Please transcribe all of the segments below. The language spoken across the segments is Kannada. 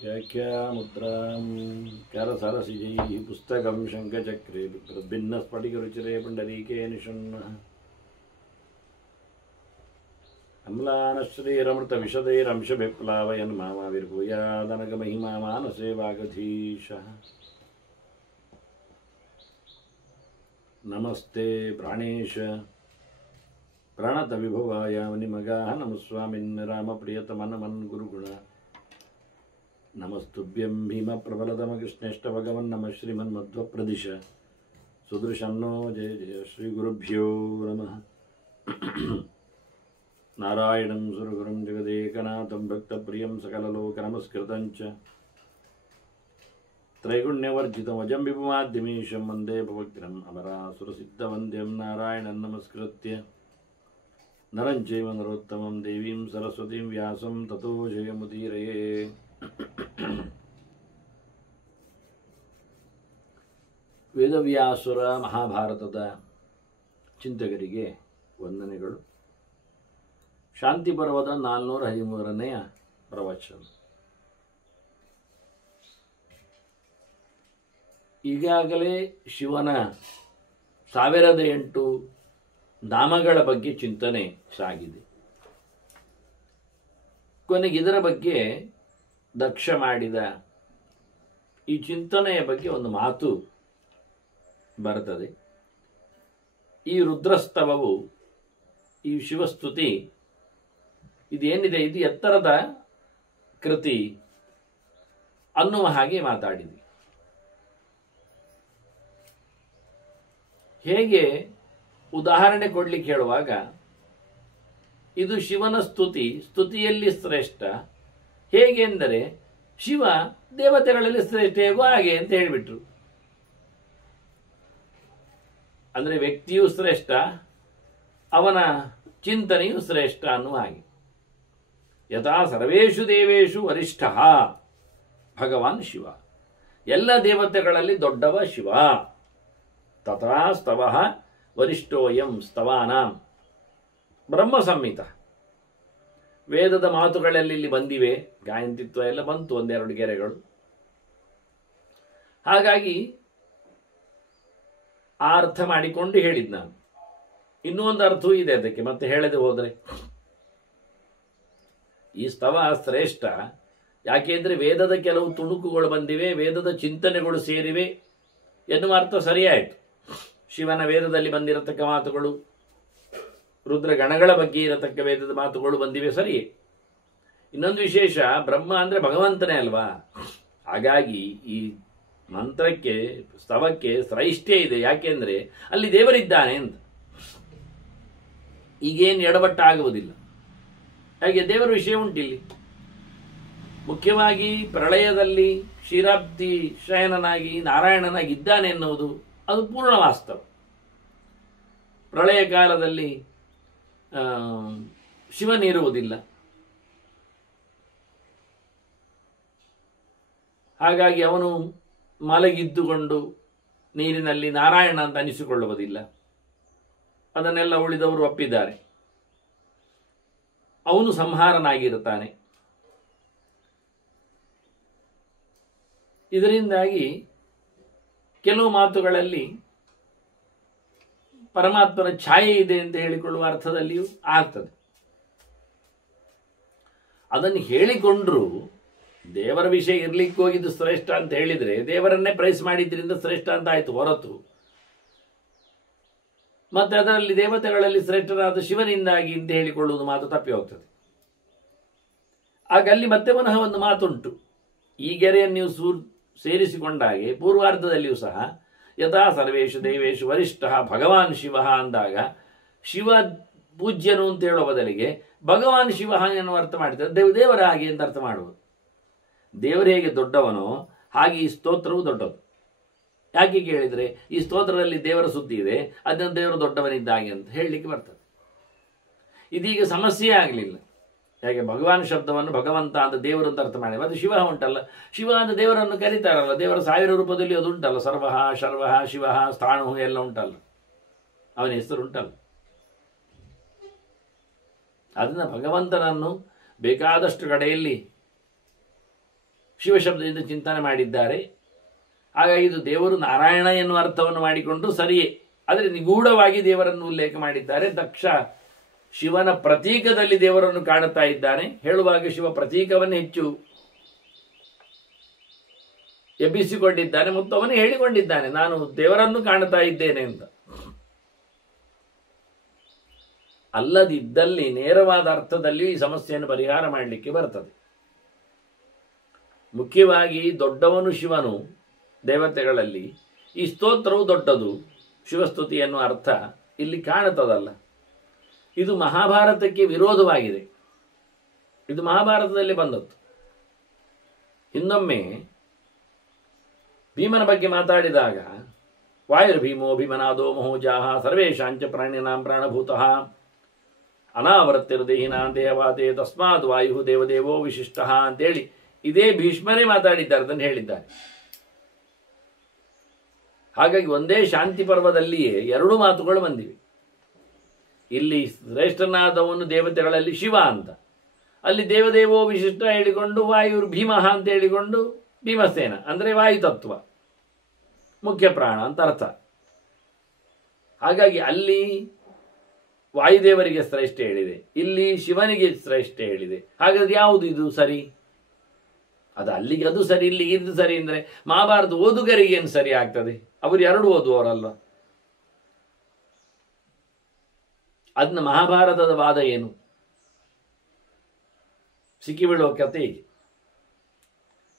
व्याख्यामुद्रां करसरसिजैः पुस्तकं शङ्खचक्रे बिभ्रद्भिन्नस्फटिकरुचिरे पुण्डरीके निषण्णः अम्लानश्रीरमृतविशदैरंशभिप्लावयन् मामाविर्भूयादनगमहिमा मानसे वागधीशः नमस्ते प्राणेश प्रणतविभवाय मुनिमगाः नमस्वामिन् रामप्रियतमनमन् गुरुगुण नमस्तुभ्यं भीमप्रबलतमकृष्णेष्टभगवन् नमः श्रीमन्मध्वप्रदिश सुदृशन्नो जय जय श्रीगुरुभ्यो नमः नारायणं सुरगुरुं जगदेकनाथं भक्तप्रियं सकललोकनमस्कृतं च त्रैगुण्यवर्जितमजं विभुमाद्यमीशं वन्दे भवग्रम् अमरासुरसिद्धवन्द्यं नारायणं नमस्कृत्य नरं चैव नरोत्तमं देवीं सरस्वतीं व्यासं ततो जयमुदीरये ವೇದವ್ಯಾಸುರ ಮಹಾಭಾರತದ ಚಿಂತಕರಿಗೆ ವಂದನೆಗಳು. ಶಾಂತಿ ಪರ್ವದ 413ನೇ ಪ್ರವಚನ. ಈಗಾಗಲೇ ಶಿವನ 1008 ನಾಮಗಳ ಬಗ್ಗೆ ಚಿಂತನೆ ಸಾಗಿದೆ. ಕೊನೆಗೆ ಇದರ ಬಗ್ಗೆ ದಕ್ಷ ಮಾಡಿದ ಈ ಚಿಂತನೆಯ ಬಗ್ಗೆ ಒಂದು ಮಾತು ಬರ್ತದೆ. ಈ ರುದ್ರಸ್ತವವು, ಈ ಶಿವಸ್ತುತಿ ಇದೇನಿದೆ ಇದು ಎತ್ತರದ ಕೃತಿ ಅನ್ನುವ ಹಾಗೆ ಮಾತಾಡಿದೆ. ಹೇಗೆ ಉದಾಹರಣೆ ಕೊಡ್ಲಿಕ್ಕೆ ಹೇಳುವಾಗ ಇದು ಶಿವನ ಸ್ತುತಿಯಲ್ಲಿ ಶ್ರೇಷ್ಠ. ಹೇಗೆ ಎಂದರೆ ಶಿವ ದೇವತೆಗಳಲ್ಲಿ ಶ್ರೇಷ್ಠ ಹೇಗೋ ಹಾಗೆ ಅಂತ ಹೇಳಿಬಿಟ್ರು. ಅಂದರೆ ವ್ಯಕ್ತಿಯೂ ಶ್ರೇಷ್ಠ, ಅವನ ಚಿಂತನೆಯೂ ಶ್ರೇಷ್ಠ ಅನ್ನುವ ಹಾಗೆ. ಯಥಾ ಸರ್ವೇಷು ದೇವೇಶು ವರಿಷ್ಠ ಭಗವಾನ್ ಶಿವ, ಎಲ್ಲ ದೇವತೆಗಳಲ್ಲಿ ದೊಡ್ಡವ ಶಿವ. ತಥಾ ಸ್ತವಃ ವರಿಷ್ಠೋಯಂ ಸ್ತವಾನಾಂ ಬ್ರಹ್ಮ ಸಂಹಿತ. ವೇದದ ಮಾತುಗಳಲ್ಲಿ ಇಲ್ಲಿ ಬಂದಿವೆ, ಗಾಯಂತಿತ್ವ ಎಲ್ಲ ಬಂತು, ಒಂದೆರಡು ಗೆರೆಗಳು. ಹಾಗಾಗಿ ಆ ಅರ್ಥ ಮಾಡಿಕೊಂಡು ಹೇಳಿದ್ ನಾನು. ಇನ್ನೂ ಒಂದು ಅರ್ಥವೂ ಇದೆ ಅದಕ್ಕೆ, ಮತ್ತೆ ಹೇಳದೆ ಹೋದರೆ ಈ ಸ್ತವ ಶ್ರೇಷ್ಠ. ಯಾಕೆಂದ್ರೆ ವೇದದ ಕೆಲವು ತುಣುಕುಗಳು ಬಂದಿವೆ, ವೇದದ ಚಿಂತನೆಗಳು ಸೇರಿವೆ ಎನ್ನುವ ಅರ್ಥ ಸರಿಯಾಯಿತು. ಶಿವನ ವೇದದಲ್ಲಿ ಬಂದಿರತಕ್ಕ ಮಾತುಗಳು, ರುದ್ರ ಗಣಗಳ ಬಗ್ಗೆ ಇರತಕ್ಕ ವೇದದ ಮಾತುಗಳು ಬಂದಿವೆ, ಸರಿಯೇ. ಇನ್ನೊಂದು ವಿಶೇಷ, ಬ್ರಹ್ಮ ಅಂದ್ರೆ ಭಗವಂತನೇ ಅಲ್ವಾ. ಹಾಗಾಗಿ ಈ ಮಂತ್ರಕ್ಕೆ, ಸ್ತವಕ್ಕೆ ಶ್ರೈಷ್ಠ್ಯ ಇದೆ. ಯಾಕೆಂದ್ರೆ ಅಲ್ಲಿ ದೇವರಿದ್ದಾನೆ ಅಂತ. ಈಗೇನು ಎಡವಟ್ಟ ಆಗುವುದಿಲ್ಲ. ಹಾಗೆ ದೇವರ ವಿಷಯ ಉಂಟಿಲ್ಲಿ. ಮುಖ್ಯವಾಗಿ ಪ್ರಳಯದಲ್ಲಿ ಕ್ಷೀರಾಬ್ಧಿ ಶಯನನಾಗಿ ನಾರಾಯಣನಾಗಿ ಇದ್ದಾನೆ ಎನ್ನುವುದು ಅದು ಪೂರ್ಣ ವಾಸ್ತವ. ಪ್ರಳಯ ಕಾಲದಲ್ಲಿ ಶಿವನಿರುವುದಿಲ್ಲ. ಹಾಗಾಗಿ ಅವನು ಮಲಗಿದ್ದುಕೊಂಡು ನೀರಿನಲ್ಲಿ ನಾರಾಯಣ ಅಂತ ಅನಿಸಿಕೊಳ್ಳುವುದಿಲ್ಲ. ಅದನ್ನೆಲ್ಲ ಉಳಿದವರು ಒಪ್ಪಿದ್ದಾರೆ. ಅವನು ಸಂಹಾರನಾಗಿರುತ್ತಾನೆ. ಇದರಿಂದಾಗಿ ಕೆಲವು ಮಾತುಗಳಲ್ಲಿ ಪರಮಾತ್ಮನ ಛಾಯೆ ಇದೆ ಅಂತ ಹೇಳಿಕೊಳ್ಳುವ ಅರ್ಥದಲ್ಲಿಯೂ ಆಗ್ತದೆ. ಅದನ್ನು ಹೇಳಿಕೊಂಡ್ರು ದೇವರ ವಿಷಯ ಇರ್ಲಿಕ್ಕೆ ಹೋಗಿದ್ದು ಶ್ರೇಷ್ಠ ಅಂತ ಹೇಳಿದ್ರೆ ದೇವರನ್ನೇ ಪ್ರೈಸ್ ಮಾಡಿದ್ರಿಂದ ಶ್ರೇಷ್ಠ ಅಂತ ಆಯ್ತು ಹೊರತು, ಮತ್ತೆ ಅದರಲ್ಲಿ ದೇವತೆಗಳಲ್ಲಿ ಶ್ರೇಷ್ಠರಾದ ಶಿವನಿಂದಾಗಿ ಅಂತ ಹೇಳಿಕೊಳ್ಳುವುದು ಮಾತು ತಪ್ಪಿ ಹೋಗ್ತದೆ. ಆಗ ಅಲ್ಲಿ ಮತ್ತೆ ಪುನಃ ಒಂದು ಮಾತುಂಟು. ಈ ಗೆರೆಯನ್ನು ನೀವು ಸೇರಿಸಿಕೊಂಡಾಗೆ ಪೂರ್ವಾರ್ಧದಲ್ಲಿಯೂ ಸಹ ಯಥಾ ಸರ್ವೇಶು ದೇವೇಶು ವರಿಷ್ಠ ಭಗವಾನ್ ಶಿವ ಅಂದಾಗ ಶಿವ ಪೂಜ್ಯನು ಅಂತ ಹೇಳುವ ಬದಲಿಗೆ ಭಗವಾನ್ ಶಿವ ಎನ್ನುವ ಅರ್ಥ ಮಾಡಿದ್ದಾರೆ. ದೇವರ ಹಾಗೆ ಅಂತ ಅರ್ಥ ಮಾಡುವುದು. ದೇವರು ಹೇಗೆ ದೊಡ್ಡವನೋ ಹಾಗೆ ಈ ಸ್ತೋತ್ರವು ದೊಡ್ಡದು. ಯಾಕೆ ಕೇಳಿದರೆ ಈ ಸ್ತೋತ್ರದಲ್ಲಿ ದೇವರ ಸುದ್ದಿ ಇದೆ, ಅದನ್ನು ದೇವರು ದೊಡ್ಡವನಿದ್ದಾಗೆ ಅಂತ ಹೇಳಲಿಕ್ಕೆ ಬರ್ತದೆ. ಇದೀಗ ಸಮಸ್ಯೆ ಆಗಲಿಲ್ಲ. ಹೇಗೆ ಭಗವಾನ್ ಶಬ್ದವನ್ನು ಭಗವಂತ ಅಂತ ದೇವರು ಅಂತ ಅರ್ಥ ಮಾಡಿ, ಮತ್ತು ಶಿವ ಉಂಟಲ್ಲ, ಶಿವ ಅಂತ ದೇವರನ್ನು ಕರೀತಾರಲ್ಲ, ದೇವರ 1000 ರೂಪದಲ್ಲಿ ಅದು ಉಂಟಲ್ಲ, ಸರ್ವಃ ಶರ್ವಃ ಶಿವಃ ಸ್ಥಾಣು ಎಲ್ಲ ಉಂಟಲ್ಲ, ಅವನ ಹೆಸರು ಉಂಟಲ್ಲ. ಅದನ್ನು ಭಗವಂತನನ್ನು ಬೇಕಾದಷ್ಟು ಕಡೆಯಲ್ಲಿ ಶಿವಶಬ್ದದಿಂದ ಚಿಂತನೆ ಮಾಡಿದ್ದಾರೆ. ಹಾಗಾಗಿ ಇದು ದೇವರು ನಾರಾಯಣ ಎನ್ನುವ ಅರ್ಥವನ್ನು ಮಾಡಿಕೊಂಡು ಸರಿಯೇ, ಆದರೆ ನಿಗೂಢವಾಗಿ ದೇವರನ್ನು ಉಲ್ಲೇಖ ಮಾಡಿದ್ದಾರೆ. ದಕ್ಷ ಶಿವನ ಪ್ರತೀಕದಲ್ಲಿ ದೇವರನ್ನು ಕಾಣುತ್ತಾ ಇದ್ದಾನೆ. ಹೇಳುವಾಗ ಶಿವ ಪ್ರತೀಕವನ್ನು ಹೆಚ್ಚು ಎಬ್ಬಿಸಿಕೊಂಡಿದ್ದಾನೆ ಮತ್ತು ಅವನು ಹೇಳಿಕೊಂಡಿದ್ದಾನೆ, ನಾನು ದೇವರನ್ನು ಕಾಣುತ್ತಾ ಇದ್ದೇನೆ ಅಂತ. ಅಲ್ಲದಿದ್ದಲ್ಲಿ ನೇರವಾದ ಅರ್ಥದಲ್ಲಿ ಈ ಸಮಸ್ಯೆಯನ್ನು ಪರಿಹಾರ ಮಾಡಲಿಕ್ಕೆ ಬರ್ತದೆ. ಮುಖ್ಯವಾಗಿ ದೊಡ್ಡವನು ಶಿವನು ದೇವತೆಗಳಲ್ಲಿ. ಈ ಸ್ತೋತ್ರವು ದೊಡ್ಡದು, ಶಿವಸ್ತುತಿ ಎನ್ನುವ ಅರ್ಥ ಇಲ್ಲಿ ಕಾಣುತ್ತದಲ್ಲ. ಇದು ಮಹಾಭಾರತಕ್ಕೆ ವಿರೋಧವಾಗಿದೆ. ಇದು ಮಹಾಭಾರತದಲ್ಲಿ ಬಂದದ್ದು. ಇನ್ನೊಮ್ಮೆ ಭೀಮನ ಬಗ್ಗೆ ಮಾತಾಡಿದಾಗ ವಾಯುರ್ಭೀಮೋ ಭೀಮನಾದೋ ಮಹೋಜಾಹ ಸರ್ವೇಶಾಂಚ ಪ್ರಾಣಿನಾಂ ಪ್ರಾಣಭೂತಃ ಅನಾವೃತ್ತಿರ್ದೇಹಿನಾಂ ದೇಹವಾದೇ ತಸ್ಮಾದ್ ವಾಯು ದೇವದೇವೋ ವಿಶಿಷ್ಟ ಅಂತೇಳಿ ಇದೇ ಭೀಷ್ಮರೇ ಮಾತಾಡಿದ್ದಾರೆ, ಅದನ್ನು ಹೇಳಿದ್ದಾರೆ. ಹಾಗಾಗಿ ಒಂದೇ ಶಾಂತಿ ಪರ್ವದಲ್ಲಿಯೇ ಎರಡು ಮಾತುಗಳು ಬಂದಿವೆ. ಇಲ್ಲಿ ಶ್ರೇಷ್ಠನಾದವನು ದೇವತೆಗಳಲ್ಲಿ ಶಿವ ಅಂತ, ಅಲ್ಲಿ ದೇವದೇವೋ ವಿಶಿಷ್ಟ ಹೇಳಿಕೊಂಡು ವಾಯುರ್ ಭೀಮಃ ಅಂತ ಹೇಳಿಕೊಂಡು ಭೀಮಸೇನ ಅಂದರೆ ವಾಯುತತ್ವ ಮುಖ್ಯ ಪ್ರಾಣ ಅಂತ ಅರ್ಥ. ಹಾಗಾಗಿ ಅಲ್ಲಿ ವಾಯುದೇವರಿಗೆ ಶ್ರೇಷ್ಠ ಹೇಳಿದೆ, ಇಲ್ಲಿ ಶಿವನಿಗೆ ಶ್ರೇಷ್ಠ ಹೇಳಿದೆ. ಹಾಗಾದ್ರೆ ಯಾವುದು ಇದು ಸರಿ? ಅದು ಅಲ್ಲಿಗೆ ಅದು ಸರಿ, ಇಲ್ಲಿಗೆ ಇದು ಸರಿ ಅಂದರೆ ಮಹಾಭಾರತ ಓದುಗರಿಗೆ ಏನು ಸರಿ ಆಗ್ತದೆ? ಅವರು ಎರಡು ಓದುವವರಲ್ಲ. ಅದನ್ನ ಮಹಾಭಾರತದ ವಾದ ಏನು? ಸಿಕ್ಕಿಬೀಳುವ ಕಥೆ ಹೀಗೆ.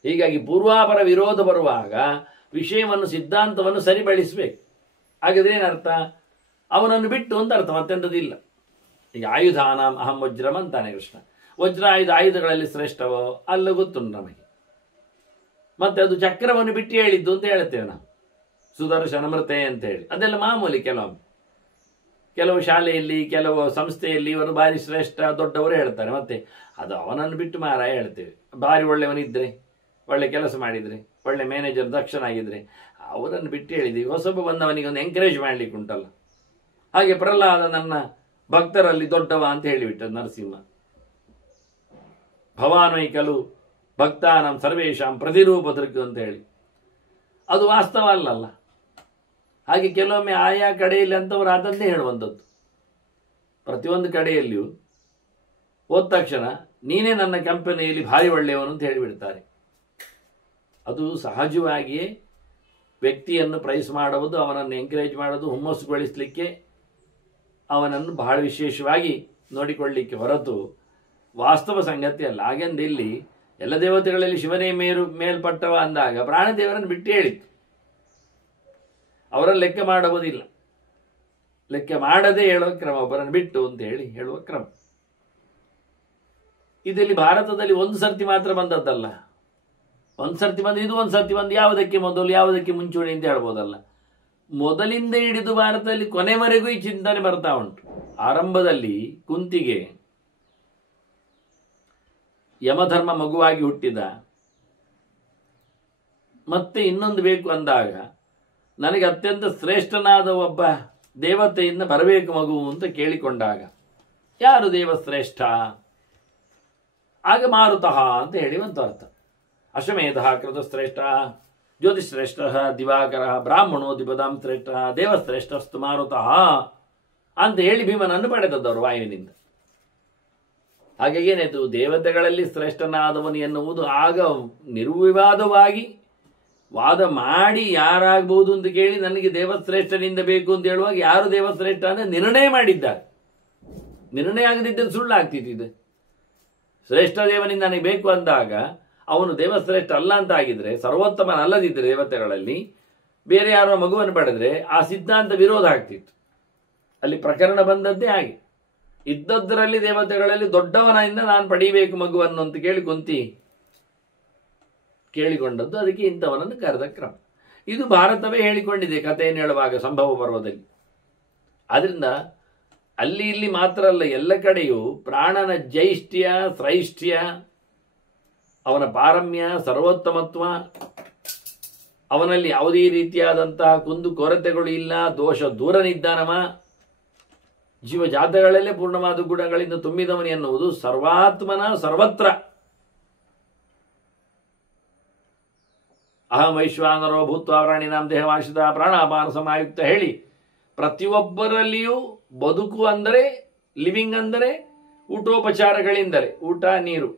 ಹೀಗಾಗಿ ಪೂರ್ವಾಪರ ವಿರೋಧ ಬರುವಾಗ ವಿಷಯವನ್ನು ಸಿದ್ಧಾಂತವನ್ನು ಸರಿಪಡಿಸಬೇಕು. ಹಾಗಾದ್ರೆ ಏನರ್ಥ? ಅವನನ್ನು ಬಿಟ್ಟು ಅಂತ ಅರ್ಥ, ಮತ್ತೆಂಥದಿಲ್ಲ. ಈಗ ಆಯುಧಾನಾಂ ಅಹಂ ವಜ್ರಂ ಅಂತಾನೆ ಕೃಷ್ಣ. ವಜ್ರ ಆಯುಧಗಳಲ್ಲಿ ಶ್ರೇಷ್ಠವೋ ಅಲ್ಲ ಗೊತ್ತುಂಟು ನಮಗೆ. ಮತ್ತೆ ಅದು ಚಕ್ರವನ್ನು ಬಿಟ್ಟು ಹೇಳಿದ್ದು ಅಂತ ಹೇಳ್ತೇವೆ ನಾವು, ಸುದರ್ಶನ ಮೃತೆ ಅಂತ ಹೇಳಿ. ಅದೆಲ್ಲ ಮಾಮೂಲಿ. ಕೆಲವು ಶಾಲೆಯಲ್ಲಿ ಕೆಲವು ಸಂಸ್ಥೆಯಲ್ಲಿ ಇವರು ಭಾರಿ ಶ್ರೇಷ್ಠ ದೊಡ್ಡವರು ಹೇಳ್ತಾರೆ. ಮತ್ತೆ ಅದು ಅವನನ್ನು ಬಿಟ್ಟು ಮಾರಾಯ ಹೇಳ್ತೇವೆ. ಭಾರಿ ಒಳ್ಳೆಯವನಿದ್ರೆ, ಒಳ್ಳೆ ಕೆಲಸ ಮಾಡಿದರೆ, ಒಳ್ಳೆ ಮ್ಯಾನೇಜರ್ ದಕ್ಷನಾಗಿದ್ರೆ ಅವರನ್ನು ಬಿಟ್ಟು ಹೇಳಿದ್ದೀವಿ. ಹೊಸಬ ಬಂದವನಿಗೆ ಒಂದು ಎಂಕರೇಜ್ ಮಾಡಲಿಕ್ಕೆ ಉಂಟಲ್ಲ. ಹಾಗೆ ಪ್ರಹ್ಲಾದ ನನ್ನ ಭಕ್ತರಲ್ಲಿ ದೊಡ್ಡವ ಅಂತ ಹೇಳಿಬಿಟ್ಟ ನರಸಿಂಹ. ಭವಾನೈ ಕಲು ಭಕ್ತಾನಂ ಸರ್ವೇಶಾಂ ಪ್ರತಿರೂಪ ದೃಕ್ ಅಂತ ಹೇಳಿ. ಅದು ವಾಸ್ತವ ಅಲ್ಲಲ್ಲ. ಹಾಗೆ ಕೆಲವೊಮ್ಮೆ ಆಯಾ ಕಡೆಯಲ್ಲಿ ಅಂತವರು ಅದನ್ನೇ ಹೇಳುವಂಥದ್ದು. ಪ್ರತಿಯೊಂದು ಕಡೆಯಲ್ಲಿಯೂ ಹೋದ ತಕ್ಷಣ ನೀನೇ ನನ್ನ ಕಂಪನಿಯಲ್ಲಿ ಭಾರಿ ಒಳ್ಳೆಯವನು ಅಂತ ಹೇಳಿಬಿಡ್ತಾರೆ. ಅದು ಸಹಜವಾಗಿಯೇ ವ್ಯಕ್ತಿಯನ್ನು ಪ್ರೈಸ್ ಮಾಡುವುದು, ಅವನನ್ನು ಎಂಕರೇಜ್ ಮಾಡೋದು, ಹುಮ್ಮಸ್ಸುಗೊಳಿಸಲಿಕ್ಕೆ, ಅವನನ್ನು ಬಹಳ ವಿಶೇಷವಾಗಿ ನೋಡಿಕೊಳ್ಳಲಿಕ್ಕೆ ಹೊರತು ವಾಸ್ತವ ಸಂಗತಿ ಅಲ್ಲ. ಹಾಗೆಂದು ಇಲ್ಲಿ ಎಲ್ಲ ದೇವತೆಗಳಲ್ಲಿ ಶಿವನೇ ಮೇಲ್ಪಟ್ಟವ ಅಂದಾಗ ಪ್ರಾಣದೇವರನ್ನು ಬಿಟ್ಟು ಹೇಳಿತ್ತು. ಅವರನ್ನು ಲೆಕ್ಕ ಮಾಡುವುದಿಲ್ಲ. ಲೆಕ್ಕ ಮಾಡದೆ ಹೇಳುವ ಕ್ರಮ, ಒಬ್ಬರನ್ನು ಬಿಟ್ಟು ಅಂತ ಹೇಳಿ ಹೇಳುವ ಕ್ರಮ. ಇದರಲ್ಲಿ ಭಾರತದಲ್ಲಿ ಒಂದು ಸರ್ತಿ ಮಾತ್ರ ಬಂದದ್ದಲ್ಲ. ಒಂದು ಸರ್ತಿ ಬಂದು ಇದು ಒಂದು ಸರ್ತಿ ಬಂದು ಯಾವುದಕ್ಕೆ ಮೊದಲು ಯಾವುದಕ್ಕೆ ಮುಂಚೂಣಿ ಅಂತ ಹೇಳ್ಬೋದಲ್ಲ. ಮೊದಲಿಂದ ಹಿಡಿದು ಭಾರತದಲ್ಲಿ ಕೊನೆವರೆಗೂ ಈ ಚಿಂತನೆ ಬರ್ತಾ ಉಂಟು. ಆರಂಭದಲ್ಲಿ ಕುಂತಿಗೆ ಯಮಧರ್ಮ ಮಗುವಾಗಿ ಹುಟ್ಟಿದ, ಮತ್ತೆ ಇನ್ನೊಂದು ಬೇಕು ಅಂದಾಗ ನನಗೆ ಅತ್ಯಂತ ಶ್ರೇಷ್ಠನಾದ ಒಬ್ಬ ದೇವತೆಯಿಂದ ಬರಬೇಕು ಮಗು ಅಂತ ಕೇಳಿಕೊಂಡಾಗ ಯಾರು ದೇವಶ್ರೇಷ್ಠ? ಆಗ ಮಾರುತಃ ಅಂತ ಹೇಳಿ ಒಂದು ಅರ್ಥ. ಅಶ್ವಮೇಧ ಕೃತಶ್ರೇಷ್ಠ, ಜ್ಯೋತಿಶ್ರೇಷ್ಠ ದಿವಾಕರ, ಬ್ರಾಹ್ಮಣೋ ದಿಪದಾಂ ಶ್ರೇಷ್ಠ, ದೇವಶ್ರೇಷ್ಠಸ್ತು ಮಾರುತಃ ಅಂತ ಹೇಳಿ ಭೀಮನನ್ನು ಪಡೆದದ್ದವರು ವಾಯುವಿನಿಂದ. ಹಾಗೆ ಏನಾಯಿತು? ದೇವತೆಗಳಲ್ಲಿ ಶ್ರೇಷ್ಠನಾದವನು ಎನ್ನುವುದು ಆಗ ನಿರ್ವಿವಾದವಾಗಿ ವಾದ ಮಾಡಿ ಯಾರಾಗಬಹುದು ಅಂತ ಕೇಳಿ ನನಗೆ ದೇವಶ್ರೇಷ್ಠನಿಂದ ಬೇಕು ಅಂತ ಹೇಳುವಾಗ ಯಾರು ದೇವಶ್ರೇಷ್ಠ ಅಂದರೆ ನಿರ್ಣಯ ಮಾಡಿದ್ದಾರೆ. ನಿರ್ಣಯ ಆಗದಿದ್ದರೆ ಸುಳ್ಳಾಗ್ತಿತ್ತು. ಇದು ಶ್ರೇಷ್ಠ ದೇವನಿಂದ ನನಗೆ ಬೇಕು ಅಂದಾಗ ಅವನು ದೇವಶ್ರೇಷ್ಠ ಅಲ್ಲ ಅಂತ ಆಗಿದ್ರೆ, ಸರ್ವೋತ್ತಮನಲ್ಲದಿದ್ದರೆ ದೇವತೆಗಳಲ್ಲಿ ಬೇರೆ ಯಾರೋ ಮಗುವನ್ನು ಪಡೆದ್ರೆ ಆ ಸಿದ್ಧಾಂತ ವಿರೋಧ ಆಗ್ತಿತ್ತು. ಅಲ್ಲಿ ಪ್ರಕರಣ ಬಂದದ್ದೇ ಹಾಗೆ. ಇದ್ದದ್ದರಲ್ಲಿ ದೇವತೆಗಳಲ್ಲಿ ದೊಡ್ಡವನಿಂದ ನಾನು ಪಡೀಬೇಕು ಮಗುವನ್ನು ಅಂತ ಕೇಳಿ ಕುಂತಿ ಕೇಳಿಕೊಂಡದ್ದು. ಅದಕ್ಕೆ ಇಂಥವನನ್ನು ಕರೆದ ಕ್ರಮ. ಇದು ಭಾರತವೇ ಹೇಳಿಕೊಂಡಿದೆ ಕಥೆಯನ್ನು ಹೇಳುವಾಗ ಸಂಭವ ಪರ್ವದಲ್ಲಿ. ಆದ್ರಿಂದ ಅಲ್ಲಿ ಇಲ್ಲಿ ಮಾತ್ರ ಅಲ್ಲ, ಎಲ್ಲ ಕಡೆಯೂ ಪ್ರಾಣನ ಜೈಷ್ಠ್ಯ, ಶ್ರೈಷ್ಠ್ಯ, ಅವನ ಪಾರಮ್ಯ, ಸರ್ವೋತ್ತಮತ್ವ, ಅವನಲ್ಲಿ ಯಾವುದೇ ರೀತಿಯಾದಂತಹ ಕುಂದು ಕೊರತೆಗಳು ಇಲ್ಲ, ದೋಷ ದೂರನಿದ್ದಾನವ, ಜೀವಜಾತಗಳಲ್ಲೇ ಪೂರ್ಣವಾದ ಗುಣಗಳಿಂದ ತುಂಬಿದವನು ಎನ್ನುವುದು ಸರ್ವಾತ್ಮನ ಸರ್ವತ್ರ. ಅಹಂ ವೈಶ್ವಾನರೋ ಭೂತ್ವ ಪ್ರಾಣಿನಾಂ ದೇಹವಾಶಿತ ಪ್ರಾಣಾಪಾನ ಸಮಾಯುಕ್ತ ಹೇಳಿ ಪ್ರತಿಯೊಬ್ಬರಲ್ಲಿಯೂ ಬದುಕು ಅಂದರೆ, ಲಿವಿಂಗ್ ಅಂದರೆ ಊಟೋಪಚಾರಗಳಿಂದಲೇ, ಊಟ ನೀರು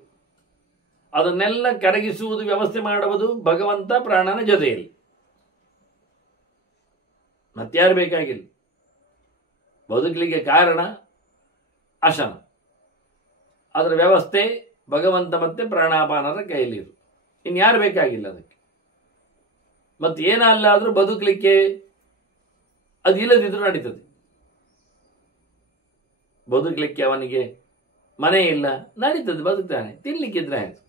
ಅದನ್ನೆಲ್ಲ ಕರಗಿಸುವುದು, ವ್ಯವಸ್ಥೆ ಮಾಡುವುದು ಭಗವಂತ ಪ್ರಾಣನ ಜೊತೆಯಲ್ಲಿ. ಮತ್ಯಾರು ಬೇಕಾಗಿಲ್ಲ. ಬದುಕಲಿಕ್ಕೆ ಕಾರಣ ಅಶನ, ಅದರ ವ್ಯವಸ್ಥೆ ಭಗವಂತ ಮತ್ತೆ ಪ್ರಾಣಾಪಾನರ ಕೈಯಲ್ಲಿರು. ಇನ್ಯಾರು ಬೇಕಾಗಿಲ್ಲ ಅದಕ್ಕೆ. ಮತ್ತೆ ಏನಲ್ಲಾದ್ರೂ ಬದುಕಲಿಕ್ಕೆ ಅದಿಲ್ಲದಿದ್ರೂ ನಡೀತದೆ. ಬದುಕಲಿಕ್ಕೆ ಅವನಿಗೆ ಮನೆ ಇಲ್ಲ, ನಡೀತದೆ, ಬದುಕ್ತಾನೆ. ತಿನ್ಲಿಕ್ಕಿದ್ರೆ ಆಯ್ತು.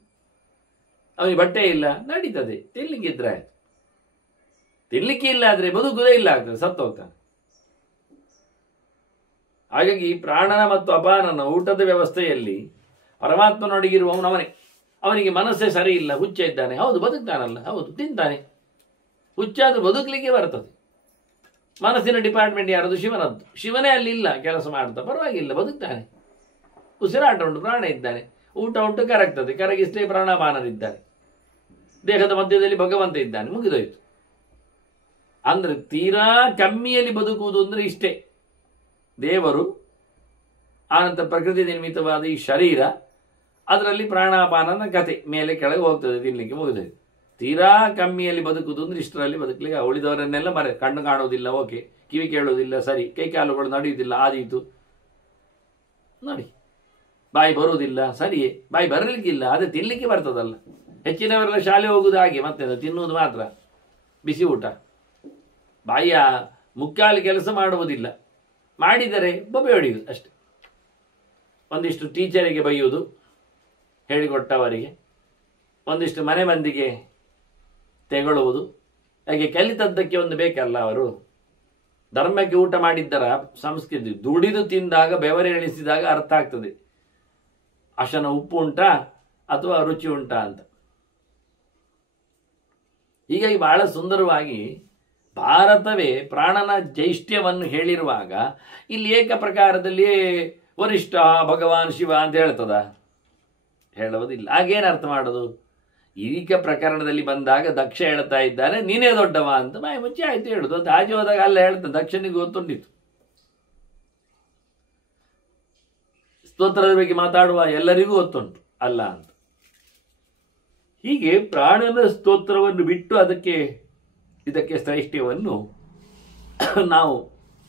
ಅವನಿಗೆ ಬಟ್ಟೆ ಇಲ್ಲ, ನಡೀತದೆ, ತಿನ್ಲಿಕ್ಕಿದ್ರೆ ಆಯ್ತು. ತಿನ್ಲಿಕ್ಕೆ ಇಲ್ಲ ಆದ್ರೆ ಬದುಕುದೇ ಇಲ್ಲ ಆಗ್ತದೆ, ಸತ್ತು ಹೋಗ್ತಾನೆ. ಹಾಗಾಗಿ ಪ್ರಾಣನ ಮತ್ತು ಅಪಾನನ ಊಟದ ವ್ಯವಸ್ಥೆಯಲ್ಲಿ ಪರಮಾತ್ಮನೊಡಗಿರುವವನು ಅವನೇ. ಅವನಿಗೆ ಮನಸ್ಸೇ ಸರಿ ಇಲ್ಲ, ಹುಚ್ಚ ಇದ್ದಾನೆ, ಹೌದು ಬದುಕ್ತಾನಲ್ಲ, ಹೌದು ತಿಂತಾನೆ. ಹುಚ್ಚಾದ್ರೂ ಬದುಕಲಿಕ್ಕೆ ಬರ್ತದೆ. ಮನಸ್ಸಿನ ಡಿಪಾರ್ಟ್ಮೆಂಟ್ ಯಾರದು? ಶಿವನದ್ದು. ಶಿವನೇ ಅಲ್ಲಿ ಇಲ್ಲ, ಕೆಲಸ ಮಾಡ್ತಾ, ಪರವಾಗಿಲ್ಲ, ಬದುಕ್ತಾನೆ. ಉಸಿರಾಟ ಉಂಟು, ಪ್ರಾಣ ಇದ್ದಾನೆ, ಊಟ ಉಂಟು, ಕರಗ್ತದೆ, ಕರಗಿಸಲೇ ಪ್ರಾಣಾಪಾನರಿದ್ದಾರೆ. ದೇಹದ ಮಧ್ಯದಲ್ಲಿ ಭಗವಂತ ಇದ್ದಾನೆ, ಮುಗಿದೋಯ್ತು. ಅಂದ್ರೆ ತೀರಾ ಕಮ್ಮಿಯಲ್ಲಿ ಬದುಕುವುದು ಅಂದ್ರೆ ಇಷ್ಟೇ. ದೇವರು, ಆನಂತರ ಪ್ರಕೃತಿ ನಿರ್ಮಿತವಾದ ಈ ಶರೀರ, ಅದರಲ್ಲಿ ಪ್ರಾಣಾಪಾನನ ಕತೆ ಮೇಲೆ ಕೆಳಗೆ ಹೋಗ್ತದೆ, ತಿನ್ಲಿಕ್ಕೆ ಮುಗಿದೋಯ್ತು. ತೀರಾ ಕಮ್ಮಿಯಲ್ಲಿ ಬದುಕುವುದು ಅಂದ್ರೆ ಇಷ್ಟರಲ್ಲಿ ಬದುಕಲಿಕ್ಕೆ. ಉಳಿದವರನ್ನೆಲ್ಲ ಕಣ್ಣು ಕಾಣುವುದಿಲ್ಲ, ಓಕೆ, ಕಿವಿ ಕೇಳುವುದಿಲ್ಲ, ಸರಿ, ಕೈ ಕಾಲುಗಳು ನಡೆಯುವುದಿಲ್ಲ, ಆದೀತು, ನೋಡಿ, ಬಾಯಿ ಬರುವುದಿಲ್ಲ, ಸರಿಯೇ, ಬಾಯಿ ಬರಲಿಕ್ಕಿಲ್ಲ, ಅದೇ ತಿನ್ಲಿಕ್ಕೆ ಬರ್ತದಲ್ಲ. ಹೆಚ್ಚಿನವರೆಲ್ಲ ಶಾಲೆ ಹೋಗುವುದು ಹಾಗೆ, ಮತ್ತೆ ತಿನ್ನುವುದು ಮಾತ್ರ, ಬಿಸಿ ಊಟ. ಬಾಯಿಯ ಮುಕ್ಕಾಲು ಕೆಲಸ ಮಾಡುವುದಿಲ್ಲ, ಮಾಡಿದರೆ ಬೊಬ್ಬೆ ಹೊಡೆಯುವುದು ಅಷ್ಟೆ. ಒಂದಿಷ್ಟು ಟೀಚರಿಗೆ ಬೈಯುವುದು, ಹೇಳಿಕೊಟ್ಟವರಿಗೆ, ಒಂದಿಷ್ಟು ಮನೆ ಮಂದಿಗೆ ತೆಗೊಳ್ಳುವುದು. ಹಾಗೆ ಕಲಿತದ್ದಕ್ಕೆ ಒಂದು ಬೇಕಲ್ಲ. ಅವರು ಧರ್ಮಕ್ಕೆ ಊಟ ಮಾಡಿದ್ದರ ಸಂಸ್ಕೃತಿ. ದುಡಿದು ತಿಂದಾಗ, ಬೆವರೆ ಎಣಿಸಿದಾಗ ಅರ್ಥ ಆಗ್ತದೆ ಅಶನ ಉಪ್ಪು ಉಂಟಾ ಅಥವಾ ರುಚಿ ಉಂಟಾ ಅಂತ. ಹೀಗಾಗಿ ಬಹಳ ಸುಂದರವಾಗಿ ಭಾರತವೇ ಪ್ರಾಣನ ಜೈಷ್ಟ್ಯವನ್ನು ಹೇಳಿರುವಾಗ ಇಲ್ಲಿ ಏಕ ಪ್ರಕಾರದಲ್ಲಿ ವರಿಷ್ಠ ಭಗವಾನ್ ಶಿವ ಅಂತ ಹೇಳ್ತದ? ಹೇಳುವುದಿಲ್ಲ. ಹಾಗೇನು ಅರ್ಥ ಮಾಡೋದು? ಈಗ ಪ್ರಕರಣದಲ್ಲಿ ಬಂದಾಗ ದಕ್ಷ ಹೇಳ್ತಾ ಇದ್ದಾನೆ, ನೀನೇ ದೊಡ್ಡವ ಅಂತ. ಬಾಯಿ ಮುಚ್ಚಿ ಆಯ್ತು ಹೇಳುದು. ಅಂತ ಆಚೆ ಹೋದಾಗ ಅಲ್ಲ ಹೇಳ್ತಾನೆ, ದಕ್ಷನಿಗೆ ಗೊತ್ತುಂಡಿತು. ಸ್ತೋತ್ರದ ಬಗ್ಗೆ ಮಾತಾಡುವ ಎಲ್ಲರಿಗೂ ಗೊತ್ತುಂಟು ಅಲ್ಲ ಅಂತ. ಹೀಗೆ ಪ್ರಾಣನ ಸ್ತೋತ್ರವನ್ನು ಬಿಟ್ಟು ಇದಕ್ಕೆ ಶ್ರೇಷ್ಠ್ಯವನ್ನು ನಾವು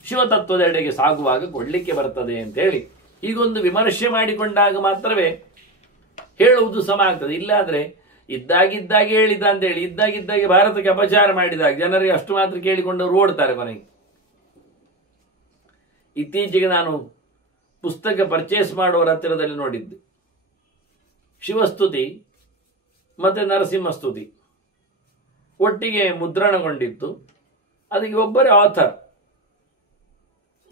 ಶಿವತತ್ವದೆಡೆಗೆ ಸಾಗುವಾಗ ಕೊಡ್ಲಿಕ್ಕೆ ಬರ್ತದೆ ಅಂತೇಳಿ ಹೀಗೊಂದು ವಿಮರ್ಶೆ ಮಾಡಿಕೊಂಡಾಗ ಮಾತ್ರವೇ ಹೇಳುವುದು ಸಮ ಆಗ್ತದೆ. ಇಲ್ಲಾದ್ರೆ ಇದ್ದಾಗಿದ್ದಾಗೆ ಹೇಳಿದ ಅಂತೇಳಿ ಇದ್ದಾಗಿದ್ದಾಗೆ ಭಾರತಕ್ಕೆ ಅಪಚಾರ ಮಾಡಿದಾಗ ಜನರಿಗೆ ಅಷ್ಟು ಮಾತ್ರ ಕೇಳಿಕೊಂಡವರು ಓಡ್ತಾರೆ ಕೊನೆಗೆ. ಇತ್ತೀಚೆಗೆ ನಾನು ಪುಸ್ತಕ ಪರ್ಚೇಸ್ ಮಾಡುವವರ ಹತ್ತಿರದಲ್ಲಿ ನೋಡಿದ್ದೆ, ಶಿವಸ್ತುತಿ ಮತ್ತೆ ನರಸಿಂಹಸ್ತುತಿ ಒಟ್ಟಿಗೆ ಮುದ್ರಣಗೊಂಡಿತ್ತು. ಅದಕ್ಕೆ ಒಬ್ಬರೇ ಆಥರ್,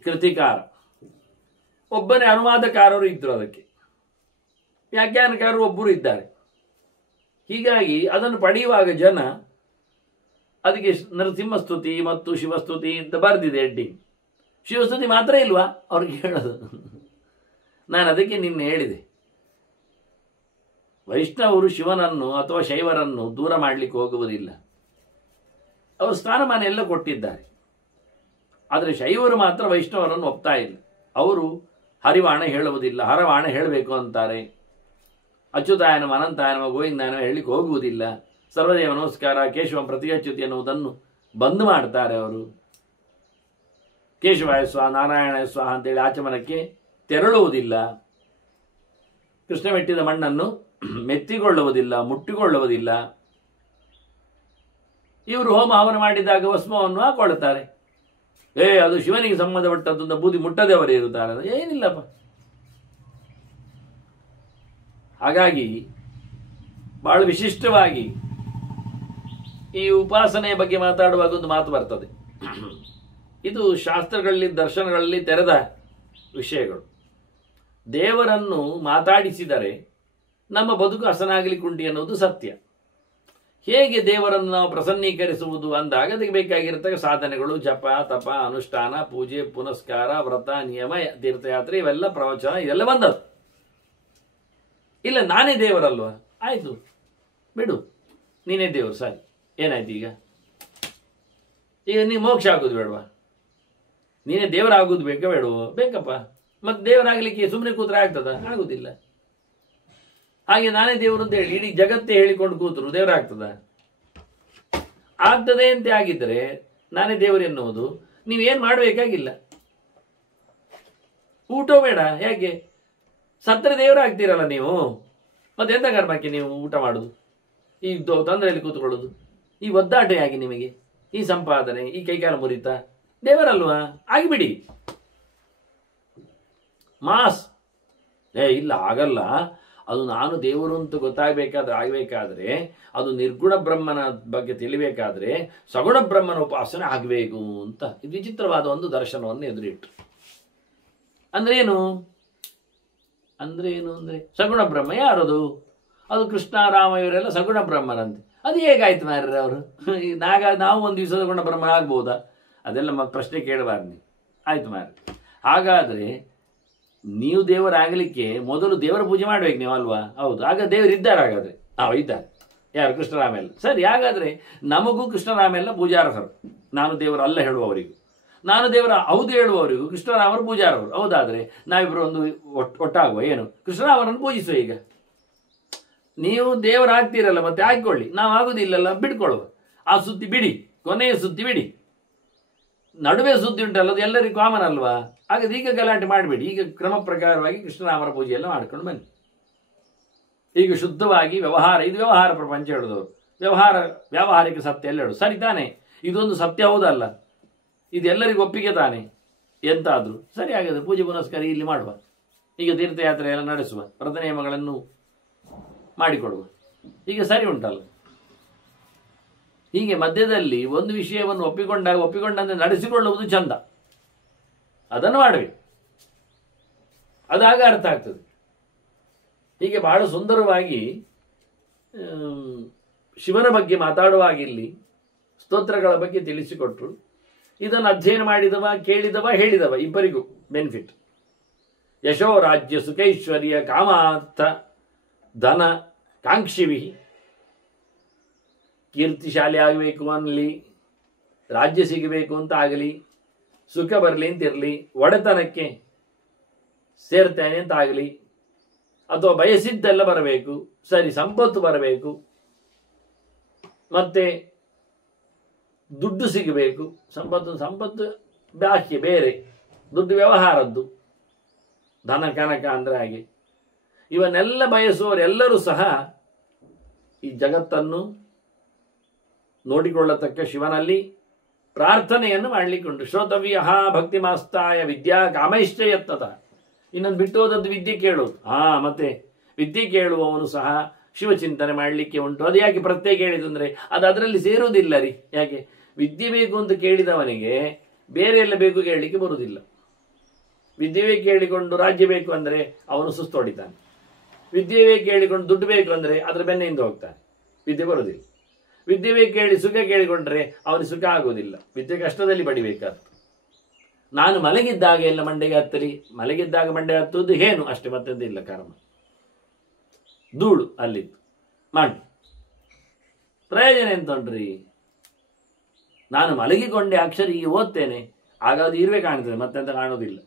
ಕೃತಿಕಾರ, ಒಬ್ಬನೇ ಅನುವಾದಕಾರರು ಇದ್ರು, ಅದಕ್ಕೆ ವ್ಯಾಖ್ಯಾನಕಾರರು ಒಬ್ಬರು ಇದ್ದಾರೆ. ಹೀಗಾಗಿ ಅದನ್ನು ಪಡೆಯುವಾಗ ಜನ ಅದಕ್ಕೆ ನರಸಿಂಹಸ್ತುತಿ ಮತ್ತು ಶಿವಸ್ತುತಿ ಅಂತ ಬರೆದಿದೆ ಹೆಡ್ಡಿಂಗ್. ಶಿವಸ್ತುತಿ ಮಾತ್ರ ಇಲ್ವಾ ಅವ್ರಿಗೆ ಹೇಳೋದು. ನಾನು ಅದಕ್ಕೆ ನಿನ್ನೆ ಹೇಳಿದೆ, ವೈಷ್ಣವರು ಶಿವನನ್ನು ಅಥವಾ ಶೈವರನ್ನು ದೂರ ಮಾಡಲಿಕ್ಕೆ ಹೋಗುವುದಿಲ್ಲ. ಅವರು ಸ್ಥಾನಮಾನ ಎಲ್ಲ ಕೊಟ್ಟಿದ್ದಾರೆ. ಆದರೆ ಶೈವರು ಮಾತ್ರ ವೈಷ್ಣವರನ್ನು ಒಪ್ತಾ ಇಲ್ಲ. ಅವರು ಹರಿವಾಣ ಹೇಳುವುದಿಲ್ಲ, ಹರವಾಣ ಹೇಳಬೇಕು ಅಂತಾರೆ. ಅಚ್ಯುತಾಯನಮ ಅನಂತಾಯನಮ ಗೋವಿಂದಾಯನಮ ಹೇಳಲಿಕ್ಕೆ ಹೋಗುವುದಿಲ್ಲ. ಸರ್ವದೇವ ನಮಸ್ಕಾರ ಕೇಶವ ಪ್ರತಿಯಚ್ಯುತಿ ಎನ್ನುವುದನ್ನು ಬಂದ್ ಮಾಡ್ತಾರೆ ಅವರು. ಕೇಶವಾಯ ಸ್ವಾಹ ನಾರಾಯಣ ಸ್ವಾಹ ಅಂತೇಳಿ ಆಚಮನಕ್ಕೆ ತೆರಳುವುದಿಲ್ಲ. ಕೃಷ್ಣ ಮೆಟ್ಟಿದ ಮಣ್ಣನ್ನು ಮೆತ್ತಿಕೊಳ್ಳುವುದಿಲ್ಲ, ಮುಟ್ಟಿಕೊಳ್ಳುವುದಿಲ್ಲ. ಇವರು ಹೋಮ ಹವನ ಮಾಡಿದಾಗ ಭಸ್ಮವನ್ನು ಹಾಕೊಳ್ಳುತ್ತಾರೆ. ಅದು ಶಿವನಿಗೆ ಸಂಬಂಧಪಟ್ಟದ್ದು ಬೂದಿ ಮುಟ್ಟದವರು ಇರುತ್ತಾರೆ. ಏನಿಲ್ಲಪ್ಪ. ಹಾಗಾಗಿ ಬಹಳ ವಿಶಿಷ್ಟವಾಗಿ ಈ ಉಪಾಸನೆಯ ಬಗ್ಗೆ ಮಾತಾಡುವಾಗ ಒಂದು ಮಾತು ಬರ್ತದೆ. ಇದು ಶಾಸ್ತ್ರಗಳಲ್ಲಿ, ದರ್ಶನಗಳಲ್ಲಿ ತೆರೆದ ವಿಷಯಗಳು. ದೇವರನ್ನು ಮಾತಾಡಿಸಿದರೆ ನಮ್ಮ ಬದುಕು ಹಸನಾಗಲಿಕ್ಕುಂಟು ಎನ್ನುವುದು ಸತ್ಯ. ಹೇಗೆ ದೇವರನ್ನು ನಾವು ಪ್ರಸನ್ನೀಕರಿಸುವುದು ಅಂದಾಗ ಅದಕ್ಕೆ ಬೇಕಾಗಿರತಕ್ಕ ಸಾಧನೆಗಳು, ಜಪ, ತಪ, ಅನುಷ್ಠಾನ, ಪೂಜೆ, ಪುನಸ್ಕಾರ, ವ್ರತ, ನಿಯಮ, ತೀರ್ಥಯಾತ್ರೆ, ಇವೆಲ್ಲ ಪ್ರವಚನ, ಇದೆಲ್ಲ ಬಂದದ್ದು. ಇಲ್ಲ ನಾನೇ ದೇವರಲ್ವಾ, ಆಯ್ತು ಬಿಡು, ನೀನೇ ದೇವರು, ಸರಿ, ಏನಾಯ್ತು ಈಗ ನೀ ಮೋಕ್ಷ ಆಗೋದು ಬೇಡವಾ? ನೀನೇ ದೇವರಾಗೋದು ಬೇಕಾ ಬೇಡವೋ? ಬೇಕಪ್ಪ. ಮತ್ತೆ ದೇವರಾಗಲಿಕ್ಕೆ ಸುಮ್ಮನೆ ಕೂತ್ರೆ ಆಗ್ತದ? ಆಗುದಿಲ್ಲ. ಹಾಗೆ ನಾನೇ ದೇವರು ಅಂತ ಹೇಳಿ ಇಡೀ ಜಗತ್ತೇ ಹೇಳಿಕೊಂಡು ಕೂತರು ದೇವರಾಗ್ತದ? ಆಗ್ತದೆ ಅಂತ ಆಗಿದ್ರೆ ನಾನೇ ದೇವರು ಎನ್ನುವುದು ನೀವೇನ್ ಮಾಡಬೇಕಾಗಿಲ್ಲ. ಊಟ ಬೇಡ, ಹೇಗೆ ಸತ್ತರೆ ದೇವರಾಗ್ತೀರಲ್ಲ ನೀವು, ಮತ್ತೆ ಎಂತ ಕರ್ಮಕ್ಕೆ ನೀವು ಊಟ ಮಾಡುದು, ಈ ತೊಂದರೆಯಲ್ಲಿ ಕೂತ್ಕೊಳ್ಳೋದು, ಈ ಒದ್ದಾಟ ಯಾಕೆ ನಿಮಗೆ, ಈ ಸಂಪಾದನೆ, ಈ ಕೈಕಾಲ ಮುರಿತ? ದೇವರಲ್ವಾ, ಆಗಿಬಿಡಿ. ಮಾಸ್ ಇಲ್ಲ ಆಗಲ್ಲ, ಅದು ನಾನು ದೇವರು ಅಂತ ಆಗಬೇಕಾದ್ರೆ ಅದು ನಿರ್ಗುಣ ಬ್ರಹ್ಮನ ಬಗ್ಗೆ ತಿಳಿಬೇಕಾದ್ರೆ ಸಗುಣ ಬ್ರಹ್ಮನ ಉಪಾಸನೆ ಆಗಬೇಕು ಅಂತ ಇದು ವಿಚಿತ್ರವಾದ ಒಂದು ದರ್ಶನವನ್ನು ಎದುರಿಟ್ಟು. ಅಂದ್ರೇನು ಅಂದ್ರೆ ಸಗುಣ ಬ್ರಹ್ಮ ಯಾರದು? ಅದು ಕೃಷ್ಣ, ರಾಮ, ಇವರೆಲ್ಲ ಸಗುಣ ಬ್ರಹ್ಮನಂತೆ. ಅದು ಹೇಗಾಯ್ತು ಮಾರ್ರೆ ಅವರು? ನಾವು ಒಂದು ದಿವಸದ ಗುಣ ಬ್ರಹ್ಮ ಆಗ್ಬೋದಾ? ಅದೆಲ್ಲ ಪ್ರಶ್ನೆ ಕೇಳಬಾರ್ದು ನೀವು. ಆಯ್ತು ಮಾರ್ರೆ, ಹಾಗಾದ್ರೆ ನೀವು ದೇವರಾಗಲಿಕ್ಕೆ ಮೊದಲು ದೇವರ ಪೂಜೆ ಮಾಡ್ಬೇಕು ನೀವು, ಅಲ್ವಾ? ಹೌದು. ಆಗ ದೇವರು ಇದ್ದಾರೆ. ಹಾಗಾದ್ರೆ ಇದ್ದಾರೆ. ಯಾರು? ಕೃಷ್ಣರಾಮ ಎಲ್ಲ. ಸರಿ, ಹಾಗಾದ್ರೆ ನಮಗೂ ಕೃಷ್ಣರಾಮ ಎಲ್ಲ ಪೂಜಾರಹರು. ನಾನು ದೇವರ ಅಲ್ಲ ಹೇಳುವವರಿಗೂ, ನಾನು ದೇವರ ಹೌದು ಹೇಳುವವರಿಗೂ ಕೃಷ್ಣರಾಮರು ಪೂಜಾರವರು. ಹೌದಾದ್ರೆ ನಾವಿಬ್ರು ಒಂದು ಒಟ್ಟಾಗುವ, ಏನು ಕೃಷ್ಣರಾಮರನ್ನು ಪೂಜಿಸುವ. ಈಗ ನೀವು ದೇವರಾಗ್ತೀರಲ್ಲ, ಮತ್ತೆ ಹಾಕಿಕೊಳ್ಳಿ. ನಾವು ಆಗುದಿಲ್ಲಲ್ಲ, ಬಿಡ್ಕೊಳ್ಳುವ. ಆ ಸುದ್ದಿ ಬಿಡಿ, ಕೊನೆಯ ಸುದ್ದಿ ಬಿಡಿ. ನಡುವೆ ಸುದ್ದಿ ಉಂಟಲ್ಲ, ಅದು ಎಲ್ಲರಿಗೂ ಕಾಮನ್ ಅಲ್ವಾ? ಹಾಗಾದ್ರೆ ಈಗ ಗಲಾಟೆ ಮಾಡಬೇಡಿ. ಈಗ ಕ್ರಮ ಪ್ರಕಾರವಾಗಿ ಕೃಷ್ಣರಾಮರ ಪೂಜೆ ಎಲ್ಲ ಮಾಡ್ಕೊಂಡು ಬನ್ನಿ. ಈಗ ಶುದ್ಧವಾಗಿ ವ್ಯವಹಾರ, ಇದು ವ್ಯವಹಾರ ಪ್ರಪಂಚ ಹೇಳಿದವರು. ವ್ಯಾವಹಾರಿಕ ಸತ್ಯ ಎಲ್ಲ ಹೇಳು. ಸರಿ ತಾನೆ, ಇದೊಂದು ಸತ್ಯ ಹೌದಲ್ಲ? ಇದೆಲ್ಲರಿಗೂ ಒಪ್ಪಿಗೆ ತಾನೆ? ಎಂತಾದ್ರು ಸರಿ. ಹಾಗಾದ್ರೆ ಪೂಜೆ ಪುನಸ್ಕಾರ ಇಲ್ಲಿ ಮಾಡುವ. ಈಗ ತೀರ್ಥಯಾತ್ರೆ ಎಲ್ಲ ನಡೆಸುವ, ವ್ರತ ನಿಯಮಗಳನ್ನು ಮಾಡಿಕೊಡುವ. ಈಗ ಸರಿ ಉಂಟಲ್ಲ? ಹೀಗೆ ಮಧ್ಯದಲ್ಲಿ ಒಂದು ವಿಷಯವನ್ನು ಒಪ್ಪಿಕೊಂಡಂತೆ ನಡೆಸಿಕೊಳ್ಳುವುದು ಚಂದ. ಅದನ್ನು ಮಾಡಬೇಕು, ಅದಾಗ ಅರ್ಥ ಆಗ್ತದೆ. ಹೀಗೆ ಬಹಳ ಸುಂದರವಾಗಿ ಶಿವನ ಬಗ್ಗೆ ಮಾತಾಡುವಾಗ ಇಲ್ಲಿ ಸ್ತೋತ್ರಗಳ ಬಗ್ಗೆ ತಿಳಿಸಿಕೊಟ್ರು. ಇದನ್ನು ಅಧ್ಯಯನ ಮಾಡಿದವ, ಕೇಳಿದವ, ಹೇಳಿದವ ಇಬ್ಬರಿಗೂ ಬೆನಿಫಿಟ್. ಯಶೋ ರಾಜ್ಯ ಸುಖೈಶ್ವರ್ಯ ಕಾಮಾರ್ಥ ಧನ ಕಾಂಕ್ಷಿವಿ. ಕೀರ್ತಿಶಾಲಿ ಆಗಬೇಕು ಅನ್ನಲಿ, ರಾಜ್ಯ ಸಿಗಬೇಕು ಅಂತ ಆಗಲಿ, ಸುಖ ಬರಲಿ ಅಂತಿರಲಿ, ಒಡೆತನಕ್ಕೆ ಸೇರ್ತೇನೆ ಅಂತ ಆಗಲಿ, ಅಥವಾ ಬಯಸಿದ್ದೆಲ್ಲ ಬರಬೇಕು, ಸರಿ ಸಂಪತ್ತು ಬರಬೇಕು, ಮತ್ತೆ ದುಡ್ಡು ಸಿಗಬೇಕು. ಸಂಪತ್ತು ಬಾಕಿ ಬೇರೆ, ದುಡ್ಡು ವ್ಯವಹಾರದ್ದು, ಧನ ಕನಕ ಅಂದ್ರೆ ಹಾಗೆ. ಇವನ್ನೆಲ್ಲ ಬಯಸುವವರೆಲ್ಲರೂ ಸಹ ಈ ಜಗತ್ತನ್ನು ನೋಡಿಕೊಳ್ಳತಕ್ಕ ಶಿವನಲ್ಲಿ ಪ್ರಾರ್ಥನೆಯನ್ನು ಮಾಡಲಿಕ್ಕುಂಟು. ಶ್ರೋತವ್ಯ ಭಕ್ತಿ ಮಾಸ್ತಾಯ ವಿದ್ಯಾ ಕಾಮೈಶ್ಚ ಯತ್ನತ. ಇನ್ನೊಂದು ಬಿಟ್ಟು ಹೋದದ್ದು ವಿದ್ಯೆ ಕೇಳೋದು. ಮತ್ತೆ ವಿದ್ಯೆ ಕೇಳುವವನು ಸಹ ಶಿವಚಿಂತನೆ ಮಾಡಲಿಕ್ಕೆ ಉಂಟು. ಅದು ಯಾಕೆ ಪ್ರತ್ಯೇಕ ಹೇಳಿದಂದ್ರೆ ಅದು ಅದರಲ್ಲಿ ಸೇರುವುದಿಲ್ಲ ರೀ. ಯಾಕೆ? ವಿದ್ಯೆ ಬೇಕು ಅಂತ ಕೇಳಿದವನಿಗೆ ಬೇರೆ ಎಲ್ಲ ಬೇಕು ಕೇಳಲಿಕ್ಕೆ ಬರುವುದಿಲ್ಲ. ವಿದ್ಯೆವೇ ಕೇಳಿಕೊಂಡು ರಾಜ್ಯ ಬೇಕು ಅಂದರೆ ಅವನು ಸುಸ್ತು ಹೊಡಿತಾನೆ. ವಿದ್ಯೆವೇ ಕೇಳಿಕೊಂಡು ದುಡ್ಡು ಬೇಕು ಅಂದರೆ ಅದರ ಬೆನ್ನೆಯಿಂದ ಹೋಗ್ತಾನೆ, ವಿದ್ಯೆ ಬರುವುದಿಲ್ಲ. ವಿದ್ಯೆವೇ ಕೇಳಿ ಸುಖ ಕೇಳಿಕೊಂಡ್ರೆ ಅವನು ಸುಖ ಆಗುವುದಿಲ್ಲ, ವಿದ್ಯೆ ಕಷ್ಟದಲ್ಲಿ ಪಡಿಬೇಕಾದ್ದು. ನಾನು ಮಲಗಿದ್ದಾಗ ಎಲ್ಲ ಮಂಡೆಗೆ ಹತ್ತಲಿ, ಮಲಗಿದ್ದಾಗ ಮಂಡೆ ಹತ್ತುವುದು ಏನು ಅಷ್ಟೇ, ಮತ್ತೆಂದು ಇಲ್ಲ. ಕರ್ಮ ಧೂಳು ಅಲ್ಲಿತ್ತು ಮಾಡಿ ಪ್ರಯೋಜನ ಎಂತ ಉಂಟ್ರಿ? ನಾನು ಮಲಗಿಕೊಂಡೆ ಅಕ್ಷರ ಈಗ ಓದ್ತೇನೆ, ಆಗ ಅದು ಇರುವೆ ಕಾಣ್ತದೆ, ಮತ್ತೆಂತ ಕಾಣೋದಿಲ್ಲ.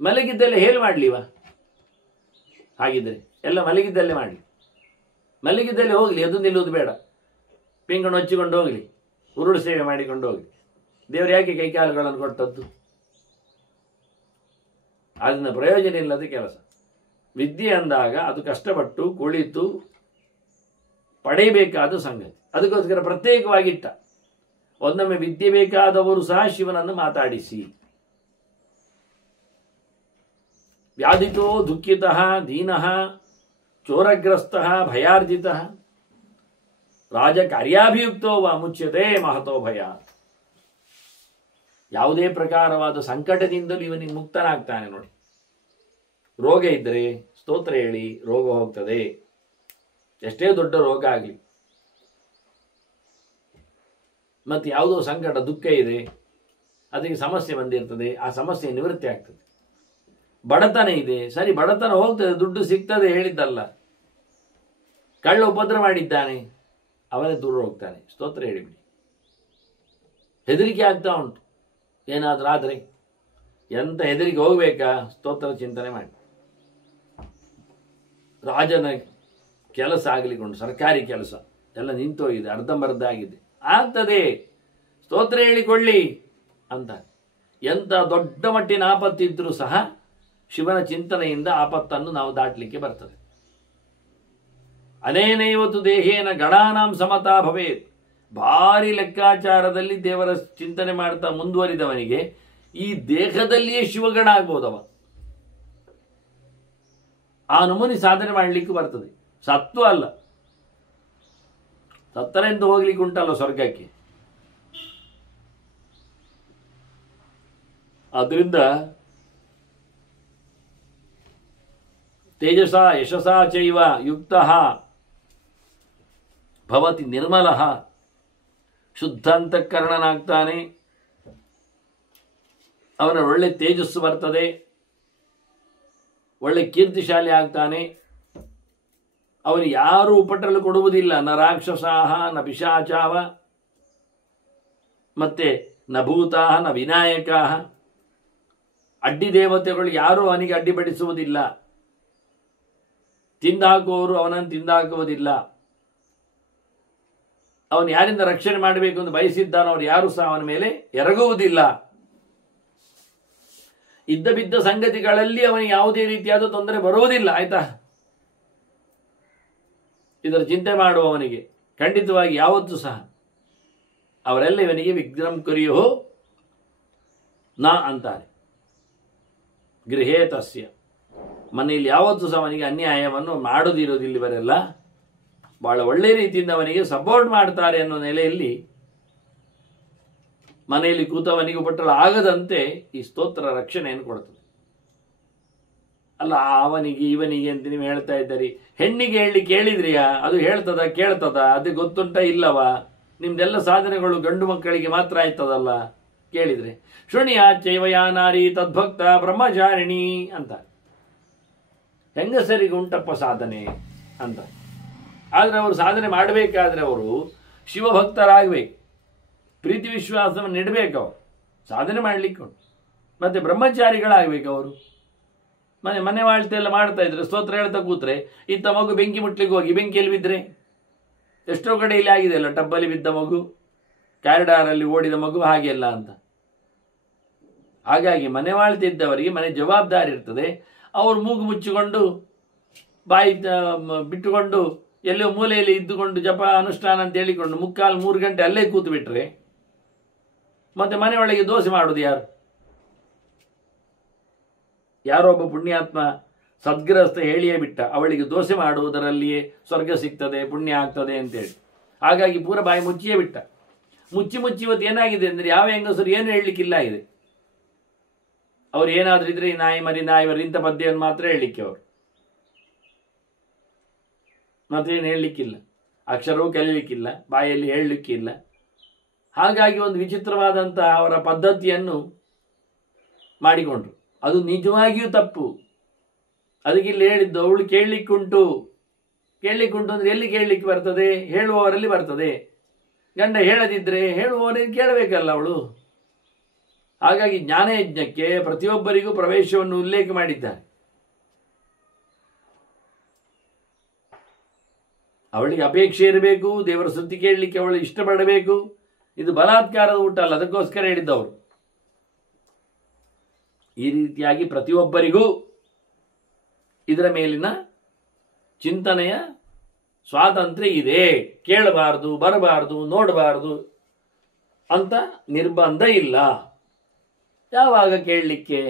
ಮಲಗಿದ್ದಲ್ಲೇ ಹೇಳಿ ಮಾಡ್ಲಿವ? ಹಾಗಿದ್ರೆ ಎಲ್ಲ ಮಲಗಿದ್ದಲ್ಲೇ ಮಾಡಿ, ಮಲಗಿದ್ದಲ್ಲೇ ಹೋಗ್ಲಿ, ಎದ್ದು ನಿಲ್ಲುವುದು ಬೇಡ. ಪಿಂಗಣ ಹೊಚ್ಚಿಕೊಂಡು ಹೋಗ್ಲಿ, ಉರುಳು ಸೇವೆ ಮಾಡಿಕೊಂಡು ಹೋಗ್ಲಿ. ದೇವರು ಯಾಕೆ ಕೈಕಾಲುಗಳನ್ನು ಕೊಟ್ಟದ್ದು? ಅದನ್ನ ಪ್ರಯೋಜನ ಇಲ್ಲದ ಕೆಲಸ. ವಿದ್ಯೆ ಅಂದಾಗ ಅದು ಕಷ್ಟಪಟ್ಟು ಕುಳಿತು ಪಡೆಯಬೇಕಾದ ಸಂಗತಿ. ಅದಕ್ಕೋಸ್ಕರ ಪ್ರತ್ಯೇಕವಾಗಿಟ್ಟ. ಒಂದೊಮ್ಮೆ ವಿದ್ಯೆ ಬೇಕಾದವರು ಸಹ ಶಿವನನ್ನು ಮಾತಾಡಿಸಿ. ವ್ಯಾಧಿತೋ ದುಃಖಿತಃ ದೀನಃ ಚೋರಗ್ರಸ್ತಃ ಭಯಾರ್ಜಿತಃ ರಾಜಕಾರ್ಯಾಭಿಯುಕ್ತೋ ವಾ ಮುಚ್ಯತೆ ಮಹತೋ ಭಯ. ಯಾವುದೇ ಪ್ರಕಾರವಾದ ಸಂಕಟದಿಂದಲೂ ಇವನಿಗೆ ಮುಕ್ತನಾಗ್ತಾನೆ ನೋಡಿ. ರೋಗ ಇದ್ದರೆ ಸ್ತೋತ್ರ ಹೇಳಿ ರೋಗ ಹೋಗ್ತದೆ. ಎಷ್ಟೇ ದೊಡ್ಡ ರೋಗ ಆಗಲಿ, ಮತ್ತು ಯಾವುದೋ ಸಂಕಟ ದುಃಖ ಇದೆ, ಅದಕ್ಕೆ ಸಮಸ್ಯೆ ಬಂದಿರ್ತದೆ, ಆ ಸಮಸ್ಯೆ ನಿವೃತ್ತಿ ಆಗ್ತದೆ. ಬಡತನ ಇದೆ, ಸರಿ ಬಡತನ ಹೋಗ್ತದೆ, ದುಡ್ಡು ಸಿಗ್ತದೆ ಹೇಳಿದ್ದಲ್ಲ. ಕಳ್ಳ ಉಪದ್ರ ಮಾಡಿದ್ದಾನೆ, ಅವನೇ ದೂರ ಹೋಗ್ತಾನೆ. ಸ್ತೋತ್ರ ಹೇಳಿಬಿಡಿ. ಹೆದರಿಕೆ ಆಗ್ತಾ ಉಂಟು, ಏನಾದರೂ ಆದರೆ ಎಂತ ಹೆದರಿಕೆ ಹೋಗ್ಬೇಕಾ? ಸ್ತೋತ್ರ ಚಿಂತನೆ ಮಾಡಿ. ರಾಜನ ಕೆಲಸ ಆಗಲಿಕೊಂಡು ಸರ್ಕಾರಿ ಕೆಲಸ ಎಲ್ಲ ನಿಂತೋಗಿದೆ, ಅರ್ಧಂಬರ್ಧ ಆಗಿದೆ, ಆಗ್ತದೆ, ಸ್ತೋತ್ರ ಹೇಳಿಕೊಳ್ಳಿ ಅಂತ. ಎಂಥ ದೊಡ್ಡ ಮಟ್ಟಿನ ಆಪತ್ತಿದ್ರೂ ಸಹ ಶಿವನ ಚಿಂತನೆಯಿಂದ ಆಪತ್ತನ್ನು ನಾವು ದಾಟಲಿಕ್ಕೆ ಬರ್ತದೆ. ಅನೇನೈವತ್ತು ದೇಹೇನ ಗಣಾನಾಂ ಸಮತಾ ಭವೇತ್. ಭಾರಿ ಲೆಕ್ಕಾಚಾರದಲ್ಲಿ ದೇವರ ಚಿಂತನೆ ಮಾಡ್ತಾ ಮುಂದುವರಿದವನಿಗೆ ಈ ದೇಹದಲ್ಲಿಯೇ ಶಿವಗಣ ಆಗ್ಬೋದವ. ಆ ನಮೂನಿ ಸಾಧನೆ ಮಾಡಲಿಕ್ಕೂ ಬರ್ತದೆ. ಸತ್ವ ಅಲ್ಲ, ಸತ್ತರೆಂದು ಹೋಗ್ಲಿಕ್ಕೆ ಉಂಟಲ್ಲ ಸ್ವರ್ಗಕ್ಕೆ. ಅದರಿಂದ ತೇಜಸ ಯಶಸಾ ಚೈವ ಯುಕ್ತಃ ಭವತಿ ನಿರ್ಮಲಃ. ಶುದ್ಧ ಅಂತಃಕರಣನಾಗ್ತಾನೆ, ಅವನ ಒಳ್ಳೆ ತೇಜಸ್ಸು ಬರ್ತದೆ, ಒಳ್ಳೆ ಕೀರ್ತಿಶಾಲಿ ಆಗ್ತಾನೆ. ಅವನು ಯಾರೂ ಉಪಟಲು ಕೊಡುವುದಿಲ್ಲ. ನ ರಾಕ್ಷಸಾಹ ನ ಪಿಶಾಚಾವ, ಮತ್ತೆ ನ ಭೂತಾಹ ನ ವಿನಾಯಕಾಹ. ಅಡ್ಡಿ ದೇವತೆಗಳು ಯಾರೂ ಅವನಿಗೆ ಅಡ್ಡಿಪಡಿಸುವುದಿಲ್ಲ. ತಿಂದಾಕುವವರು ಅವನನ್ನು ತಿಂದಾಕುವುದಿಲ್ಲ. ಅವನು ಯಾರಿಂದ ರಕ್ಷಣೆ ಮಾಡಬೇಕು ಎಂದು ಬಯಸಿದ್ದಾನೋ ಅವರು ಯಾರೂ ಸಹ ಅವನ ಮೇಲೆ ಎರಗುವುದಿಲ್ಲ. ಇದ್ದ ಬಿದ್ದ ಸಂಗತಿಗಳಲ್ಲಿ ಅವನಿಗೆ ಯಾವುದೇ ರೀತಿಯಾದ ತೊಂದರೆ ಬರುವುದಿಲ್ಲ. ಆಯ್ತಾ? ಇದರ ಚಿಂತೆ ಮಾಡುವವನಿಗೆ ಖಂಡಿತವಾಗಿ ಯಾವತ್ತೂ ಸಹ ಅವರೆಲ್ಲ ಇವನಿಗೆ ವಿಘ್ನಂ ಕುರಿಯೋ ನ ಅಂತಾರೆ. ಗೃಹೇ ತಸ್ಯ, ಮನೆಯಲ್ಲಿ ಯಾವತ್ತೂ ಸಹ ಅವನಿಗೆ ಅನ್ಯಾಯವನ್ನು ಮಾಡೋದಿರೋದಿಲ್ಲ. ಇವರೆಲ್ಲ ಬಹಳ ಒಳ್ಳೆಯ ರೀತಿಯಿಂದ ಅವನಿಗೆ ಸಪೋರ್ಟ್ ಮಾಡ್ತಾರೆ ಅನ್ನೋ ನೆಲೆಯಲ್ಲಿ ಮನೆಯಲ್ಲಿ ಕೂತವನಿಗೆ ಉಪಟಳ ಆಗದಂತೆ ಈ ಸ್ತೋತ್ರ ರಕ್ಷಣೆಯನ್ನು ಕೊಡ್ತದೆ. ಅಲ್ಲ ಅವನಿಗೆ ಇವನಿಗೆ ಅಂತ ನೀವು ಹೇಳ್ತಾ ಇದ್ದೀರಿ. ಹೆಣ್ಣಿಗೆ ಹೇಳಲಿಕ್ಕೆ ಹೇಳಿದ್ರಿಯಾ? ಅದು ಹೇಳ್ತದ ಕೇಳ್ತದ? ಅದು ಗೊತ್ತುಂಟ ಇಲ್ಲವಾ? ನಿಮ್ದೆಲ್ಲ ಸಾಧನೆಗಳು ಗಂಡು ಮಕ್ಕಳಿಗೆ ಮಾತ್ರ ಆಯ್ತದಲ್ಲ ಕೇಳಿದ್ರೆ. ಶೃಣಿಯ ಚೈವಯಾ ನಾರಿ ತದ್ಭಕ್ತ ಬ್ರಹ್ಮಚಾರಿಣಿ ಅಂತ. ಹೆಂಗಸರಿಗೆ ಉಂಟಪ್ಪ ಸಾಧನೆ ಅಂತ. ಆದರೆ ಅವರು ಸಾಧನೆ ಮಾಡಬೇಕಾದ್ರೆ ಅವರು ಶಿವಭಕ್ತರಾಗಬೇಕು, ಪ್ರೀತಿ ವಿಶ್ವಾಸವನ್ನು ನೀಡಬೇಕು. ಅವರು ಸಾಧನೆ ಮಾಡಲಿಕ್ಕೆ ಉಂಟು. ಮತ್ತೆ ಬ್ರಹ್ಮಚಾರಿಗಳಾಗಬೇಕು ಅವರು. ಮನೆ ವಾಳ್ತೆ ಎಲ್ಲ ಮಾಡ್ತಾ ಇದ್ರೆ, ಸ್ತೋತ್ರ ಹೇಳ್ತಾ ಕೂತ್ರೆ ಇತ್ತ ಮಗು ಬೆಂಕಿ ಮುಟ್ಲಿಕ್ಕೆ ಹೋಗಿ ಬೆಂಕಿಯಲ್ಲಿ ಬಿದ್ದರೆ ಎಷ್ಟೋ ಕಡೆಯಲ್ಲಿ ಆಗಿದೆ ಅಲ್ಲ, ಟಬ್ಬಲ್ಲಿ ಬಿದ್ದ ಮಗು, ಕ್ಯಾರಿಡಾರಲ್ಲಿ ಓಡಿದ ಮಗು, ಹಾಗೆಲ್ಲ ಅಂತ. ಹಾಗಾಗಿ ಮನೆ ವಾಳ್ತೆ ಇದ್ದವರಿಗೆ ಮನೆ ಜವಾಬ್ದಾರಿ ಇರ್ತದೆ. ಅವರು ಮೂಗು ಮುಚ್ಚಿಕೊಂಡು ಬಾಯಿ ಬಿಟ್ಟುಕೊಂಡು ಎಲ್ಲೋ ಮೂಲೆಯಲ್ಲಿ ಇದ್ದುಕೊಂಡು ಜಪ ಅನುಷ್ಠಾನ ಅಂತ ಹೇಳಿಕೊಂಡು 3 ಗಂಟೆ ಅಲ್ಲೇ ಕೂತು ಬಿಟ್ರೆ ಮತ್ತೆ ಮನೆಯೊಳಗೆ ದೋಸೆ ಮಾಡುವುದು ಯಾರು? ಯಾರೋ ಒಬ್ಬ ಪುಣ್ಯಾತ್ಮ ಸದ್ಗೃಹಸ್ಥ ಹೇಳಿಯೇ ಬಿಟ್ಟ, ಅವಳಿಗೆ ದೋಸೆ ಮಾಡುವುದರಲ್ಲಿಯೇ ಸ್ವರ್ಗ ಸಿಗ್ತದೆ, ಪುಣ್ಯ ಆಗ್ತದೆ ಅಂತೇಳಿ. ಹಾಗಾಗಿ ಪೂರ ಬಾಯಿ ಮುಚ್ಚಿಯೇ ಬಿಟ್ಟ. ಮುಚ್ಚಿ ಇವತ್ತು ಏನಾಗಿದೆ ಅಂದರೆ ಯಾವ ಹೆಂಗಸರು ಏನು ಹೇಳಲಿಕ್ಕಿಲ್ಲ ಇದೆ. ಅವ್ರು ಏನಾದ್ರೂ ಇದ್ರೆ ಈ ನಾಯಿ ಮರಿ ಇಂಥ ಪದ್ಯವನ್ನು ಮಾತ್ರ ಹೇಳಲಿಕ್ಕೆ, ಅವರು ಮತ್ತೇನು ಹೇಳಲಿಕ್ಕಿಲ್ಲ, ಅಕ್ಷರವೂ ಕಲೀಲಿಕ್ಕಿಲ್ಲ, ಬಾಯಲ್ಲಿ ಹೇಳಲಿಕ್ಕಿಲ್ಲ. ಹಾಗಾಗಿ ಒಂದು ವಿಚಿತ್ರವಾದಂತಹ ಅವರ ಪದ್ಧತಿಯನ್ನು ಮಾಡಿಕೊಂಡ್ರು. ಅದು ನಿಜವಾಗಿಯೂ ತಪ್ಪು. ಅದಕ್ಕೆ ಇಲ್ಲಿ ಹೇಳಿದ್ದು, ಅವಳು ಕೇಳಲಿಕ್ಕುಂಟು ಅಂದರೆ ಎಲ್ಲಿ ಕೇಳಲಿಕ್ಕೆ ಬರ್ತದೆ? ಹೇಳುವವರಲ್ಲಿ ಬರ್ತದೆ. ಗಂಡ ಹೇಳದಿದ್ರೆ ಹೇಳುವವರಿಗೆ ಕೇಳಬೇಕಲ್ಲ ಅವಳು. ಹಾಗಾಗಿ ಜ್ಞಾನಯಜ್ಞಕ್ಕೆ ಪ್ರತಿಯೊಬ್ಬರಿಗೂ ಪ್ರವೇಶವನ್ನು ಉಲ್ಲೇಖ ಮಾಡಿದ್ದಾರೆ. ಅವಳಿಗೆ ಅಪೇಕ್ಷೆ ಇರಬೇಕು, ದೇವರ ಸುದ್ದಿ ಕೇಳಲಿಕ್ಕೆ ಅವಳು ಇಷ್ಟಪಡಬೇಕು. ಇದು ಬಲಾತ್ಕಾರದ ಊಟ ಅಲ್ಲ, ಅದಕ್ಕೋಸ್ಕರ ಹೇಳಿದ್ದವರು. ಈ ರೀತಿಯಾಗಿ ಪ್ರತಿಯೊಬ್ಬರಿಗೂ ಇದರ ಮೇಲಿನ ಚಿಂತನೆಯ ಸ್ವಾತಂತ್ರ್ಯ ಇದೆ. ಕೇಳಬಾರದು, ಬರಬಾರದು, ನೋಡಬಾರದು ಅಂತ ನಿರ್ಬಂಧ ಇಲ್ಲ. ಯಾವಾಗ ಕೇಳಲಿಕ್ಕೆ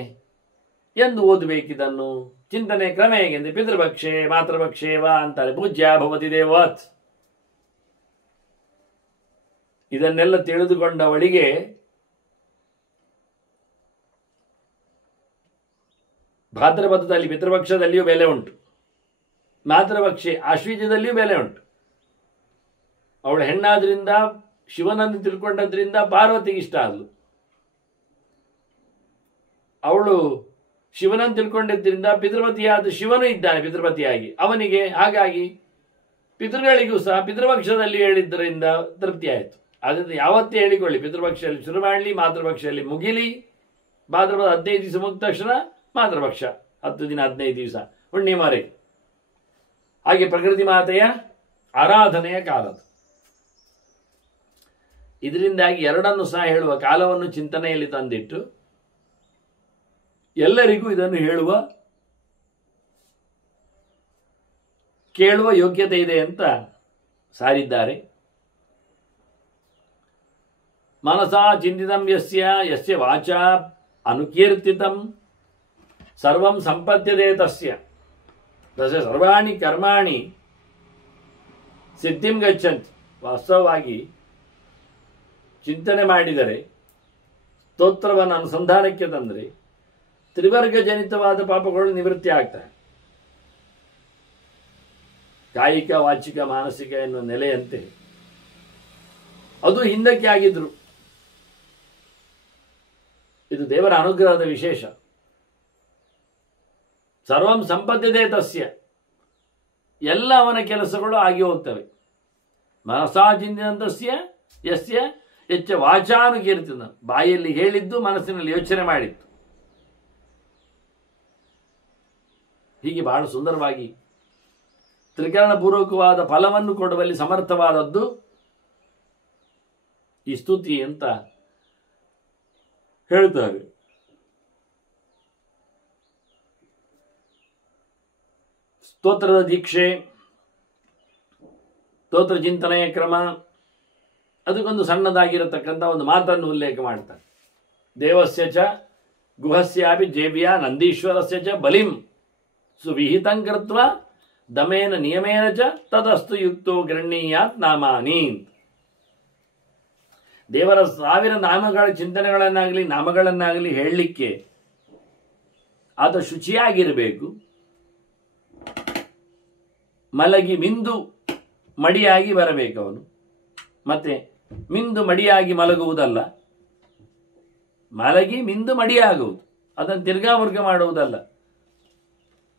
ಎಂದು ಓದಬೇಕಿದನ್ನು ಚಿಂತನೆ ಕ್ರಮ ಹೇಗೆಂದ್ರೆ ಪಿತೃಭಕ್ಷೆ ಮಾತೃಭಕ್ಷೇವ ಅಂತಾರೆ. ಪೂಜ್ಯ ಭವತಿ ದೇವತ್. ಇದನ್ನೆಲ್ಲ ತಿಳಿದುಕೊಂಡವಳಿಗೆ ಭಾದ್ರಪದದಲ್ಲಿ ಪಿತೃಪಕ್ಷದಲ್ಲಿಯೂ ಬೆಲೆ ಉಂಟು. ಮಾತೃಪಕ್ಷೆ ಆಶ್ವೀಜದಲ್ಲಿಯೂ ಬೆಲೆ ಉಂಟು. ಅವಳು ಹೆಣ್ಣಾದ್ರಿಂದ ಶಿವನನ್ನು ತಿಳ್ಕೊಂಡದ್ರಿಂದ ಪಾರ್ವತಿಗೆ ಇಷ್ಟ ಆದ್ಲು. ಅವಳು ಶಿವನನ್ನು ತಿಳ್ಕೊಂಡಿದ್ದರಿಂದ ಪಿತೃಪತಿಯಾದ ಶಿವನು ಇದ್ದಾನೆ ಪಿತೃಪತಿಯಾಗಿ ಅವನಿಗೆ. ಹಾಗಾಗಿ ಪಿತೃಗಳಿಗೂ ಸಹ ಪಿತೃಪಕ್ಷದಲ್ಲಿ ಹೇಳಿದ್ದರಿಂದ ತೃಪ್ತಿ ಆಯಿತು. ಅದರಿಂದ ಯಾವತ್ತೇ ಹೇಳಿಕೊಳ್ಳಿ, ಪಿತೃಪಕ್ಷದಲ್ಲಿ ಶುರು ಮಾಡಲಿ, ಮಾತೃಪಕ್ಷದಲ್ಲಿ ಮುಗಿಲಿ. ಭಾದ್ರಪದ 15 ದಿವಸ ಮುಗಿದ ತಕ್ಷಣ ಮಾತೃಪಕ್ಷ 10 ದಿನ 15 ದಿವಸ ಹುಣ್ಣಿಮರೆ. ಹಾಗೆ ಪ್ರಕೃತಿ ಮಾತೆಯ ಆರಾಧನೆಯ ಕಾಲದ. ಇದರಿಂದಾಗಿ ಎರಡನ್ನು ಸಹ ಹೇಳುವ ಕಾಲವನ್ನು ಚಿಂತನೆಯಲ್ಲಿ ತಂದಿಟ್ಟು ಎಲ್ಲರಿಗೂ ಇದನ್ನು ಹೇಳುವ ಕೇಳುವ ಯೋಗ್ಯತೆ ಇದೆ ಅಂತ ಸಾರಿದ್ದಾರೆ. ಮನಸಾ ಚಿಂತಿತಂ ಯಸ್ಯ ಯಸ್ಯ ವಾಚಾ ಅನುಕೀರ್ತಿತಂ ಸರ್ವಂ ಸಂಪದ್ಯತೆ ತಸ್ಯ ತಸ್ಯ ಸರ್ವಾಣಿ ಕರ್ಮಾಣಿ ಸಿದ್ಧಿಂ ಗಚ್ಚಂತಿ. ವಾಸ್ತವವಾಗಿ ಚಿಂತನೆ ಮಾಡಿದರೆ, ಸ್ತೋತ್ರವನ್ನು ಅನುಸಂಧಾನಕ್ಕೆ ತಂದರೆ ತ್ರಿವರ್ಗ ಜನಿತವಾದ ಪಾಪಗಳು ನಿವೃತ್ತಿ ಆಗ್ತವೆ. ಕಾಯಿಕ, ವಾಚಿಕ, ಮಾನಸಿಕ ಎನ್ನುವ ನೆಲೆಯಂತೆ ಅದು ಹಿಂದಕ್ಕೆ ಆಗಿದ್ರು. ಇದು ದೇವರ ಅನುಗ್ರಹದ ವಿಶೇಷ. ಸರ್ವಂ ಸಂಪದ್ಯತೆ ತಸ್ಯ, ಎಲ್ಲ ಅವನ ಕೆಲಸಗಳು ಆಗಿ ಹೋಗ್ತವೆ. ಮನಸಾ ಚಿಂತಿತಂತಸ್ಯ ಯಸ್ಯ ಹೆಚ್ಚ ವಾಚಾನುಕೀರ್ತಿತ, ಬಾಯಲ್ಲಿ ಹೇಳಿದ್ದು ಮನಸ್ಸಿನಲ್ಲಿ ಯೋಚನೆ ಮಾಡಿತ್ತು. ಹೀಗೆ ಬಹಳ ಸುಂದರವಾಗಿ ತ್ರಿಕರಣಪೂರ್ವಕವಾದ ಫಲವನ್ನು ಕೊಡುವಲ್ಲಿ ಸಮರ್ಥವಾದದ್ದು ಈ ಸ್ತುತಿ ಅಂತ ಹೇಳ್ತಾರೆ. ಸ್ತೋತ್ರದ ದೀಕ್ಷೆ, ಸ್ತೋತ್ರ ಚಿಂತನೆಯ ಕ್ರಮ, ಅದಕ್ಕೊಂದು ಸಣ್ಣದಾಗಿರತಕ್ಕಂಥ ಒಂದು ಮಾತನ್ನು ಉಲ್ಲೇಖ ಮಾಡ್ತಾರೆ. ದೇವಸ್ಯ ಚ ಗುಹಸ್ಯಾಪಿ ಜೇವ್ಯ ನಂದೀಶ್ವರಸ್ಯ ಚ ಬಲಿಂ ಸುವಿಹಿತಂ ಕೃತ್ವ ದಮೇನ ನಿಯಮೇನ ಚ ತದಸ್ತು ಯುಕ್ತೋ ಗೃಹೀಯಾತ್ ನಾಮಾನಿ. ದೇವರ 1000 ನಾಮಗಳ ಚಿಂತನೆಗಳನ್ನಾಗಲಿ ನಾಮಗಳನ್ನಾಗಲಿ ಹೇಳಲಿಕ್ಕೆ ಅದು ಶುಚಿಯಾಗಿರಬೇಕು. ಮಲಗಿ ಮಿಂದು ಮಡಿಯಾಗಿ ಬರಬೇಕು ಅವನು. ಮತ್ತೆ ಮಿಂದು ಮಡಿಯಾಗಿ ಮಲಗುವುದಲ್ಲ, ಮಲಗಿ ಮಿಂದು ಮಡಿಯಾಗುವುದು, ಅದನ್ನು ತಿರ್ಗಾಮುರ್ಗ ಮಾಡುವುದಲ್ಲ.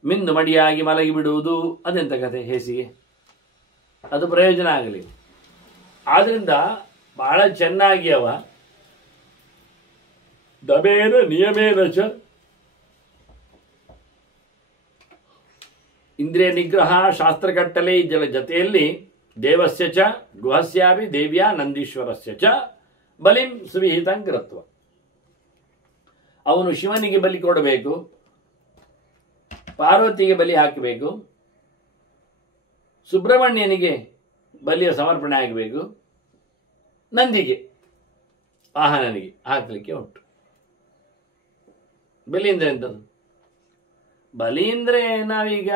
ಮಿಂದು ಮಡಿಯಾಗಿ ಮಲಗಿ ಬಿಡುವುದು ಅದೆಂತ ಕತೆ, ಹೇಸಿಗೆ, ಅದು ಪ್ರಯೋಜನ ಆಗಲಿ. ಆದ್ರಿಂದ ಬಹಳ ಚೆನ್ನಾಗಿ ಅವ ದಮೇನ ನಿಯಮೇನ ಚ ಇಂದ್ರಿಯ ನಿಗ್ರಹ ಶಾಸ್ತ್ರ ಕಟ್ಟಲೆ ಇದರ ಜೊತೆಯಲ್ಲಿ ದೇವಸ್ಯ ಚ ಗುಹಸ್ಯಾಪಿ ದೇವ್ಯ ನಂದೀಶ್ವರಸ್ಯ ಚ ಬಲಿಂ ಸುವಿಹಿತಂ ಕೃತ್ವ, ಅವನು ಶಿವನಿಗೆ ಬಲಿ ಕೊಡಬೇಕು, ಪಾರ್ವತಿಗೆ ಬಲಿ ಹಾಕಬೇಕು, ಸುಬ್ರಹ್ಮಣ್ಯನಿಗೆ ಬಲಿಯ ಸಮರ್ಪಣೆ ಆಗಬೇಕು, ನಂದಿಗೆ ವಾಹನನಿಗೆ ಹಾಕಲಿಕ್ಕೆ ಉಂಟು. ಬಲಿ ಅಂದ್ರೆ ಎಂಥದ್ದು? ಬಲಿ ಅಂದ್ರೆ ನಾವೀಗ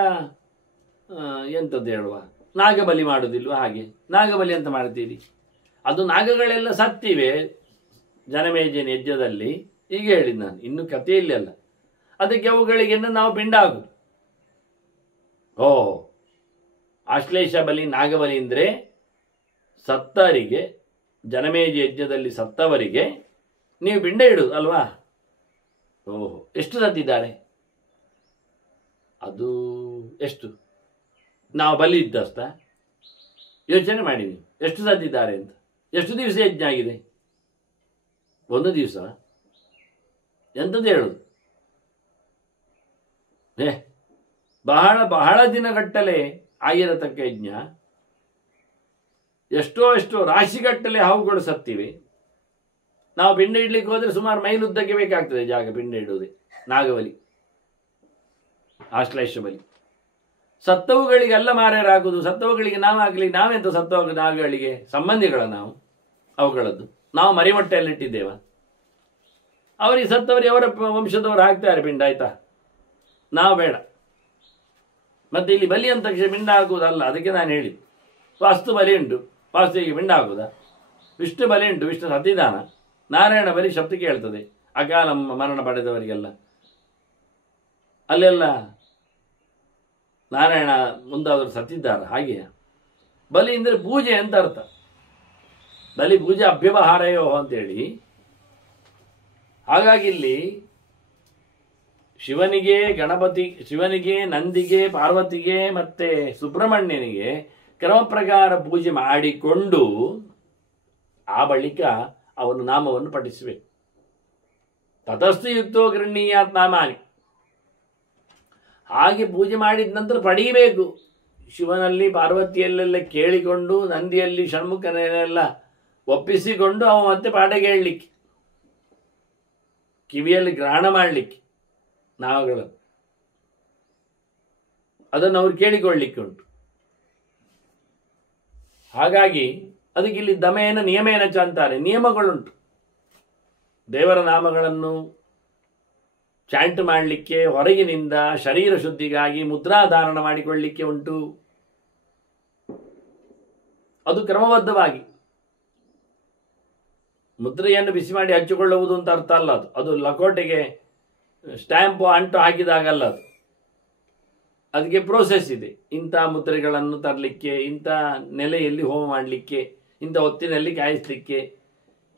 ಎಂಥದ್ದು ಹೇಳುವ, ನಾಗಬಲಿ ಮಾಡುವುದಿಲ್ವ? ಹಾಗೆ ನಾಗಬಲಿ ಅಂತ ಮಾಡ್ತೀರಿ. ಅದು ನಾಗಗಳೆಲ್ಲ ಸತ್ತಿವೆ ಜನಮೇಜನ ಯಜ್ಞದಲ್ಲಿ. ಈಗ ಹೇಳಿದ್ ನಾನು, ಇನ್ನು ಕಥೆಯಲ್ಲಿ ಅಲ್ಲ. ಅದಕ್ಕೆ ಅವುಗಳಿಗೆ ನಾವು ಪಿಂಡ ಹಾಕುದು. ಆಶ್ಲೇಷ ಬಲಿ, ನಾಗಬಲಿ ಅಂದ್ರೆ ಸತ್ತವರಿಗೆ, ಜನಮೇಜ ಯಜ್ಞದಲ್ಲಿ ಸತ್ತವರಿಗೆ ನೀವು ಪಿಂಡ ಇಡುದು ಅಲ್ವಾ? ಎಷ್ಟು ಸತ್ತಿದ್ದಾರೆ? ಅದು ಎಷ್ಟು? ನಾವು ಬಲಿ ಇದ್ದಷ್ಟ ಯೋಚನೆ ಮಾಡಿ ನೀವು, ಎಷ್ಟು ಸತ್ತಿದ್ದಾರೆ ಅಂತ. ಎಷ್ಟು ದಿವಸ ಯಜ್ಞ ಆಗಿದೆ? 1 ದಿವಸ. ಎಂಥದ್ದು ಹೇಳುದು? ಬಹಳ ಬಹಳ ದಿನಗಟ್ಟಲೆ ಆಗಿರತಕ್ಕ ಯಜ್ಞ. ಎಷ್ಟೋ ರಾಶಿಗಟ್ಟಲೆ ಹಾವುಗಳು ಸತ್ತಿವೆ. ನಾವು ಪಿಂಡ ಇಡ್ಲಿಕ್ಕೆ ಹೋದ್ರೆ ಸುಮಾರು ಮೈಲುದ್ದಕ್ಕೆ ಬೇಕಾಗ್ತದೆ ಜಾಗ ಪಿಂಡ ಇಡುವುದೇ. ನಾಗಬಲಿ, ಆಶ್ಲೇಷ ಬಲಿ. ಸತ್ತವುಗಳಿಗೆಲ್ಲ ಮಾರಾಯರಾಗುವುದು. ಸತ್ತವುಗಳಿಗೆ ನಾವಾಗಲಿ, ನಾವೆಂತ ಸತ್ತವ ನಾಗಗಳಿಗೆ ಸಂಬಂಧಿಗಳ ನಾವು, ಅವುಗಳದ್ದು ನಾವು ಮರಿಮಟ್ಟೆಯಲ್ಲಿಟ್ಟಿದ್ದೇವ. ಅವರಿಗೆ ಸತ್ತವರಿಗೆ ಅವರ ವಂಶದವರು ಹಾಕ್ತಾರೆ ಪಿಂಡ, ಆಯ್ತಾ? ನಾವು ಬೇಡ. ಮತ್ತೆ ಇಲ್ಲಿ ಬಲಿ ಅಂತ ಪಿಂಡ ಹಾಕುವುದಲ್ಲ. ಅದಕ್ಕೆ ನಾನು ಹೇಳಿ, ವಾಸ್ತು ಬಲಿ ಉಂಟು, ವಾಸ್ತುವಿಗೆ ಪಿಂಡ ಹಾಕುವುದಾ? ವಿಷ್ಣು ಬಲಿ ಉಂಟು, ವಿಷ್ಣು ಸತಿದಾನ. ನಾರಾಯಣ ಬಲಿ ಶಬ್ದ ಕೇಳ್ತದೆ, ಅಕಾಲ ಮರಣ ಪಡೆದವರಿಗೆಲ್ಲ. ಅಲ್ಲೆಲ್ಲ ನಾರಾಯಣ ಮುಂದಾದರು ಸತ್ತಿದ್ದಾರೆ. ಹಾಗೆ ಬಲಿ ಅಂದರೆ ಪೂಜೆ ಅಂತ ಅರ್ಥ. ಬಲಿ ಪೂಜೆ ಅಭ್ಯವಹಾರಯೋ ಅಂತೇಳಿ. ಹಾಗಾಗಿ ಇಲ್ಲಿ ಶಿವನಿಗೆ ನಂದಿಗೆ ಪಾರ್ವತಿಗೆ ಮತ್ತೆ ಸುಬ್ರಹ್ಮಣ್ಯನಿಗೆ ಕ್ರಮ ಪ್ರಕಾರ ಪೂಜೆ ಮಾಡಿಕೊಂಡು ಆ ಬಳಿಕ ಅವನು ನಾಮವನ್ನು ಪಠಿಸಬೇಕು. ತತಸ್ತು ಯುಕ್ತೋ ಗೃಹೀಯಾತ್ ನಾಮಾನಿ. ಹಾಗೆ ಪೂಜೆ ಮಾಡಿದ ನಂತರ ಪಡೆಯಬೇಕು. ಶಿವನಲ್ಲಿ ಪಾರ್ವತಿಯಲ್ಲೆಲ್ಲ ಕೇಳಿಕೊಂಡು ನಂದಿಯಲ್ಲಿ ಷಣ್ಮುಖನೆಲ್ಲ ಒಪ್ಪಿಸಿಕೊಂಡು ಅವ ಮತ್ತೆ ಪಾಠಗೆ ಹೇಳಲಿಕ್ಕೆ, ಕಿವಿಯಲ್ಲಿ ಗ್ರಹಣ ಮಾಡಲಿಕ್ಕೆ ನಾಮಗಳನ್ನು, ಅದನ್ನು ಅವ್ರು ಕೇಳಿಕೊಳ್ಳಲಿಕ್ಕೆ ಉಂಟು. ಹಾಗಾಗಿ ಅದಕ್ಕೆ ಇಲ್ಲಿ ದಮೇನ ನಿಯಮೇನ ಚ ಅಂತಾರೆ. ನಿಯಮಗಳುಂಟು. ದೇವರ ನಾಮಗಳನ್ನು ಚಾಂಟ್ ಮಾಡಲಿಕ್ಕೆ ಹೊರಗಿನಿಂದ ಶರೀರ ಶುದ್ಧಿಗಾಗಿ ಮುದ್ರಾಧಾರಣ ಮಾಡಿಕೊಳ್ಳಲಿಕ್ಕೆ ಉಂಟು. ಅದು ಕ್ರಮಬದ್ಧವಾಗಿ. ಮುದ್ರೆಯನ್ನು ಬಿಸಿ ಮಾಡಿ ಹಚ್ಚಿಕೊಳ್ಳುವುದು ಅಂತ ಅರ್ಥ ಅಲ್ಲ. ಅದು ಲಕೋಟೆಗೆ ಸ್ಟ್ಯಾಂಪು ಅಂಟು ಹಾಕಿದಾಗಲ್ಲ. ಅದಕ್ಕೆ ಪ್ರೋಸೆಸ್ ಇದೆ. ಇಂಥ ಮುದ್ರೆಗಳನ್ನು ತರಲಿಕ್ಕೆ, ಇಂಥ ನೆಲೆಯಲ್ಲಿ ಹೋಮ ಮಾಡಲಿಕ್ಕೆ, ಇಂಥ ಹೊತ್ತಿನಲ್ಲಿ ಕಾಯಿಸ್ಲಿಕ್ಕೆ,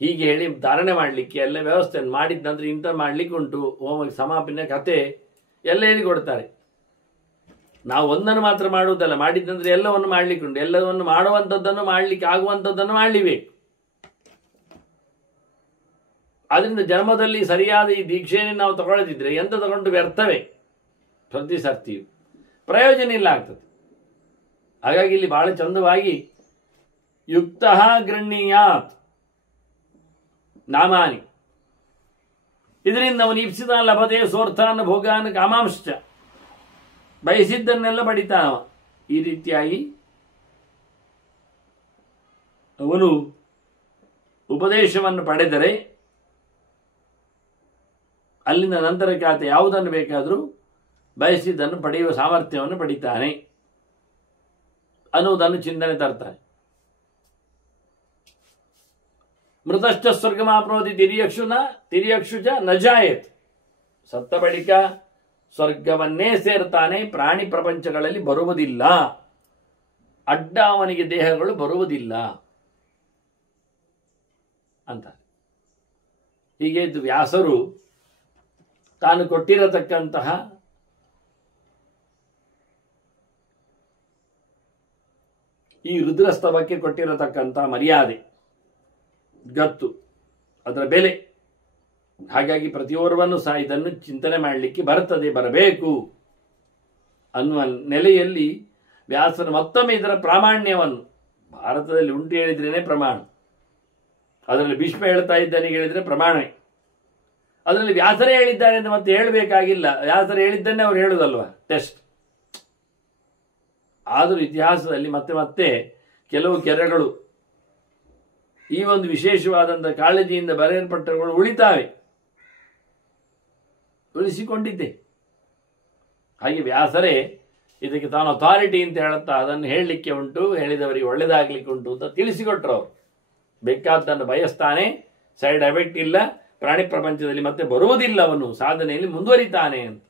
ಹೀಗೆ ಹೇಳಿ ಧಾರಣೆ ಮಾಡಲಿಕ್ಕೆ ಎಲ್ಲ ವ್ಯವಸ್ಥೆಯನ್ನು ಮಾಡಿದ ನಂತರ ಇಂಥ ಮಾಡಲಿಕ್ಕೆ ಉಂಟು. ಹೋಮ ಸಮಾಪನೆ ಕತೆ ಎಲ್ಲ ಹೇಳಿಕೊಡ್ತಾರೆ. ನಾವು ಒಂದನ್ನು ಮಾತ್ರ ಮಾಡುವುದಲ್ಲ, ಮಾಡಿದ ನಂತರ ಎಲ್ಲವನ್ನು ಮಾಡಲಿಕ್ಕೆ ಉಂಟು. ಎಲ್ಲವನ್ನು ಮಾಡುವಂಥದ್ದನ್ನು ಮಾಡಲಿಕ್ಕೆ ಆಗುವಂಥದ್ದನ್ನು ಮಾಡಲಿಬೇಕು. ಆದ್ದರಿಂದ ಜನ್ಮದಲ್ಲಿ ಸರಿಯಾದ ಈ ದೀಕ್ಷೆಯನ್ನು ನಾವು ತಗೊಳ್ಳದಿದ್ರೆ ಎಂತ ತಗೊಂಡು ವ್ಯರ್ಥವೇ. ಪ್ರತಿ ಸರ್ತಿಯು ಪ್ರಯೋಜನ ಇಲ್ಲ ಆಗ್ತದೆ. ಹಾಗಾಗಿ ಇಲ್ಲಿ ಬಹಳ ಚಂದವಾಗಿ ಯುಕ್ತ ಗೃಹೀಯಾತ್ ನಾಮಾನಿ. ಇದರಿಂದ ಅವನು ಇಪ್ಸಿದ ಲಭತೆ ಸೋರ್ಥಾನ ಭೋಗಾನ ಕಾಮಾಂಶ, ಬಯಸಿದ್ದನ್ನೆಲ್ಲ ಪಡಿತಾನವ. ಈ ರೀತಿಯಾಗಿ ಅವನು ಉಪದೇಶವನ್ನು ಪಡೆದರೆ ಅಲ್ಲಿಂದ ನಂತರಕ್ಕೆ ಆತ ಯಾವುದನ್ನು ಬೇಕಾದರೂ ಬಯಸಿದ್ದನ್ನು ಪಡೆಯುವ ಸಾಮರ್ಥ್ಯವನ್ನು ಪಡಿತಾನೆ ಅನ್ನುವುದನ್ನು ಚಿಂತನೆ ತರ್ತಾನೆ. ಮೃತಶ್ಚ ಸ್ವರ್ಗಮಾಪ್ನೋತಿ ತಿರ್ಯಕ್ಷುಚ ನಜಾಯತ್. ಸತ್ತ ಬಳಿಕ ಸ್ವರ್ಗವನ್ನೇ ಸೇರ್ತಾನೆ, ಪ್ರಾಣಿ ಪ್ರಪಂಚಗಳಲ್ಲಿ ಬರುವುದಿಲ್ಲ. ಅಡ್ಡ ಅವನಿಗೆ ದೇಹಗಳು ಬರುವುದಿಲ್ಲ ಅಂತ. ಹೀಗೆ ಇದು ವ್ಯಾಸರು ತಾನು ಕೊಟ್ಟಿರತಕ್ಕಂತಹ ಈ ರುದ್ರಸ್ತವಕ್ಕೆ ಕೊಟ್ಟಿರತಕ್ಕಂತಹ ಮರ್ಯಾದೆ, ಗತ್ತು, ಅದರ ಬೆಲೆ. ಹಾಗಾಗಿ ಪ್ರತಿಯೋರ್ವನ್ನೂ ಸಹ ಇದನ್ನು ಚಿಂತನೆ ಮಾಡಲಿಕ್ಕೆ ಬರಬೇಕು ಅನ್ನುವ ನೆಲೆಯಲ್ಲಿ ವ್ಯಾಸರು ಮತ್ತೊಮ್ಮೆ ಇದರ ಪ್ರಾಮಾಣ್ಯವನ್ನು, ಭಾರತದಲ್ಲಿ ಉಂಟು ಹೇಳಿದ್ರೇನೆ ಪ್ರಮಾಣ, ಅದರಲ್ಲಿ ಭೀಷ್ಮ ಹೇಳ್ತಾ ಇದ್ದಾನೆ ಹೇಳಿದ್ರೆ ಪ್ರಮಾಣವೇ. ಅದರಲ್ಲಿ ವ್ಯಾಸರೇ ಹೇಳಿದ್ದಾರೆ ಅಂತ ಮತ್ತೆ ಹೇಳಬೇಕಾಗಿಲ್ಲ. ವ್ಯಾಸರು ಹೇಳಿದ್ದನ್ನೇ ಅವ್ರು ಹೇಳುವುದಲ್ವಾ, ಟೆಸ್ಟ್. ಆದರೂ ಇತಿಹಾಸದಲ್ಲಿ ಮತ್ತೆ ಮತ್ತೆ ಕೆಲವು ಕೆರೆಗಳು ಈ ಒಂದು ವಿಶೇಷವಾದಂಥ ಕಾಳಜಿಯಿಂದ ಬರೆಯಲ್ಪಟ್ಟವುಗಳು ಉಳಿಸಿಕೊಂಡಿದ್ದೆ. ಹಾಗೆ ವ್ಯಾಸರೇ ಇದಕ್ಕೆ ತಾನು ಅಥಾರಿಟಿ ಅಂತ ಹೇಳುತ್ತಾ ಅದನ್ನು ಹೇಳಲಿಕ್ಕೆ ಉಂಟು, ಹೇಳಿದವರಿಗೆ ಒಳ್ಳೆಯದಾಗಲಿಕ್ಕೆ ಉಂಟು ಅಂತ ತಿಳಿಸಿಕೊಟ್ರು. ಅವರು ಬೇಕಾದ್ದನ್ನು ಬಯಸ್ತಾನೆ, ಸೈಡ್ ಎಫೆಕ್ಟ್ ಇಲ್ಲ, ಪ್ರಾಣಿ ಪ್ರಪಂಚದಲ್ಲಿ ಮತ್ತೆ ಬರುವುದಿಲ್ಲ, ಅವನು ಸಾಧನೆಯಲ್ಲಿ ಮುಂದುವರಿತಾನೆ ಅಂತ.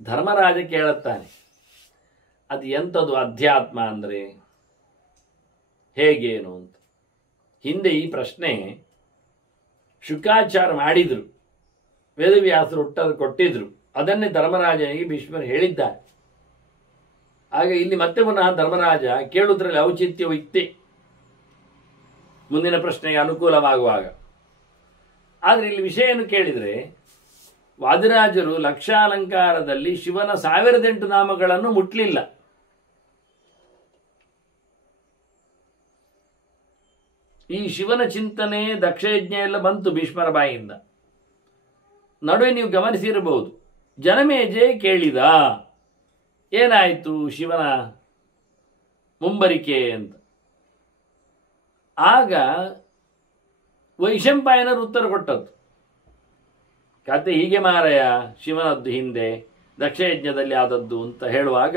ಧರ್ಮರಾಜ ಕೇಳುತ್ತಾನೆ, ಅದು ಎಂಥದ್ದು ಅಧ್ಯಾತ್ಮ ಅಂದರೆ ಹೇಗೇನು ಅಂತ. ಹಿಂದೆ ಈ ಪ್ರಶ್ನೆ ಶುಕಾಚಾರ ಮಾಡಿದ್ರು, ವೇದವ್ಯಾಸರು ಕೊಟ್ಟಿದ್ರು. ಅದನ್ನೇ ಧರ್ಮರಾಜನಿಗೆ ಭೀಷ್ಮರು ಹೇಳಿದ್ದಾರೆ. ಆಗ ಇಲ್ಲಿ ಮತ್ತೆ ಪುನಃ ಧರ್ಮರಾಜ ಕೇಳುವುದರಲ್ಲಿ ಔಚಿತ್ಯವು ಇತ್ತೆ, ಮುಂದಿನ ಪ್ರಶ್ನೆಗೆ ಅನುಕೂಲವಾಗುವಾಗ. ಆದರೆ ಇಲ್ಲಿ ವಿಷಯವನ್ನು ಕೇಳಿದರೆ, ವಾದಿರಾಜರು ಲಕ್ಷಾಲಂಕಾರದಲ್ಲಿ ಶಿವನ 1008 ನಾಮಗಳನ್ನು ಮುಟ್ಲಿಲ್ಲ. ಈ ಶಿವನ ಚಿಂತನೆ ದಕ್ಷಯಜ್ಞ ಎಲ್ಲ ಬಂತು ಭೀಷ್ಮರ ಬಾಯಿಯಿಂದ. ನಡುವೆ ನೀವು ಗಮನಿಸಿರಬಹುದು, ಜನಮೇಜೆ ಕೇಳಿದ ಏನಾಯಿತು ಶಿವನ ಮುಂಬರಿಕೆ ಅಂತ. ಆಗ ವೈಶಂಪಾಯನರು ಉತ್ತರ ಕೊಟ್ಟದ್ದು, ಕತೆ ಹೀಗೆ ಮಾರಾಯ, ಶಿವನದ್ದು ಹಿಂದೆ ದಕ್ಷಯಜ್ಞದಲ್ಲಿ ಆದದ್ದು ಅಂತ ಹೇಳುವಾಗ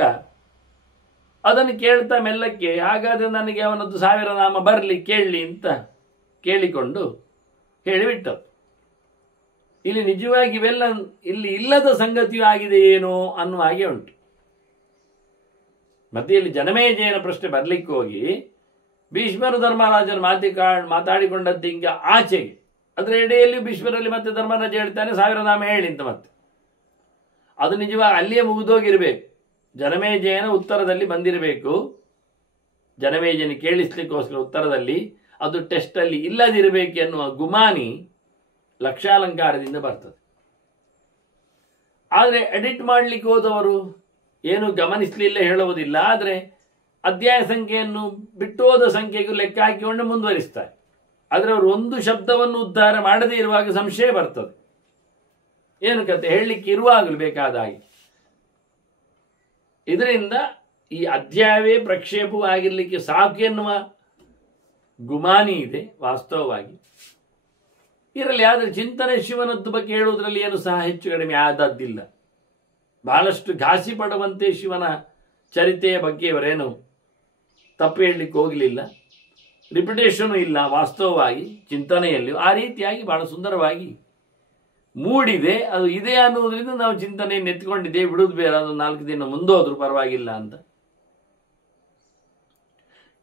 ಅದನ್ನು ಕೇಳ್ತಾ ಮೆಲ್ಲಕ್ಕೆ, ಹಾಗಾದರೆ ನನಗೆ ಅವನದ್ದು 1000 ನಾಮ ಬರಲಿ ಕೇಳಲಿ ಅಂತ ಕೇಳಿಕೊಂಡು ಹೇಳಿಬಿಟ್ಟದ್ದು. ಇಲ್ಲಿ ನಿಜವಾಗಿ ಇವೆಲ್ಲ ಇಲ್ಲಿ ಇಲ್ಲದ ಸಂಗತಿಯೂ ಆಗಿದೆ ಏನೋ ಅನ್ನುವ ಹಾಗೆ ಉಂಟು. ಮತ್ತೆ ಇಲ್ಲಿ ಜನಮೇಜಯನ ಪ್ರಶ್ನೆ ಬರ್ಲಿಕ್ಕೆ ಹೋಗಿ ಭೀಷ್ಮರು ಧರ್ಮರಾಜರು ಮಾತಾಡಿಕೊಂಡದ್ದು ಹಿಂಗ ಆಚೆಗೆ, ಅದರ ಎಡೆಯಲ್ಲಿ ಭೀಷ್ಮರಲ್ಲಿ ಮತ್ತೆ ಧರ್ಮರಾಜ ಹೇಳ್ತಾನೆ 1000 ನಾಮ ಹೇಳಿ ಅಂತ. ಮತ್ತೆ ಅದು ನಿಜವಾಗಿ ಅಲ್ಲಿಯೇ ಮುಗಿದೋಗಿರ್ಬೇಕು. ಜನಮೇಜಯನ ಉತ್ತರದಲ್ಲಿ ಬಂದಿರಬೇಕು, ಜನಮೇಜಯನ ಕೇಳಿಸ್ಲಿಕ್ಕೋಸ್ಕರ ಉತ್ತರದಲ್ಲಿ ಅದು ಟೆಸ್ಟ್ ಅಲ್ಲಿ ಇಲ್ಲದಿರಬೇಕು ಎನ್ನುವ ಗುಮಾನಿ ಲಕ್ಷಾಲಂಕಾರದಿಂದ ಬರ್ತದೆ. ಆದರೆ ಎಡಿಟ್ ಮಾಡಲಿಕ್ಕೆ ಹೋದವರು ಏನು ಗಮನಿಸಲಿಲ್ಲ, ಹೇಳುವುದಿಲ್ಲ. ಆದರೆ ಅಧ್ಯಾಯ ಸಂಖ್ಯೆಯನ್ನು ಬಿಟ್ಟು ಹೋದ ಸಂಖ್ಯೆಗೂ ಲೆಕ್ಕ ಹಾಕಿಕೊಂಡು ಮುಂದುವರಿಸ್ತಾರೆ. ಆದರೆ ಅವರು ಒಂದು ಶಬ್ದವನ್ನು ಉದ್ಧಾರ ಮಾಡದೇ ಇರುವಾಗ ಸಂಶಯ ಬರ್ತದೆ. ಏನು ಕತೆ ಹೇಳಲಿಕ್ಕೆ ಇರುವಾಗಲೂ ಬೇಕಾದ ಹಾಗೆ. ಇದರಿಂದ ಈ ಅಧ್ಯಾಯವೇ ಪ್ರಕ್ಷೇಪವಾಗಿರಲಿಕ್ಕೆ ಸಾಕು ಎನ್ನುವ ಗುಮಾನಿ ಇದೆ ವಾಸ್ತವವಾಗಿ. ಇರಲಿ, ಆದರೆ ಚಿಂತನೆ ಶಿವನದ್ದು ಬಗ್ಗೆ ಹೇಳುವುದರಲ್ಲಿ ಏನು ಸಹ ಹೆಚ್ಚು ಕಡಿಮೆ ಆದದ್ದಿಲ್ಲ. ಬಹಳಷ್ಟು ಘಾಸಿ ಪಡುವಂತೆ ಶಿವನ ಚರಿತೆಯ ಬಗ್ಗೆ ಇವರೇನು ತಪ್ಪು ಹೇಳಲಿಕ್ಕೆ ಹೋಗಲಿಲ್ಲ. ರಿಪಿಟೇಷನು ಇಲ್ಲ. ವಾಸ್ತವವಾಗಿ ಚಿಂತನೆಯಲ್ಲಿ ಆ ರೀತಿಯಾಗಿ ಬಹಳ ಸುಂದರವಾಗಿ ಮೂಡಿದೆ. ಅದು ಇದೆ ಅನ್ನುವುದರಿಂದ ನಾವು ಚಿಂತನೆಯನ್ನು ಎತ್ತಿಕೊಂಡಿದ್ದೇವೆ. ಬಿಡುವುದು ಬೇರೆ, ಅದು 4 ದಿನ ಮುಂದೋದ್ರೂ ಪರವಾಗಿಲ್ಲ ಅಂತ.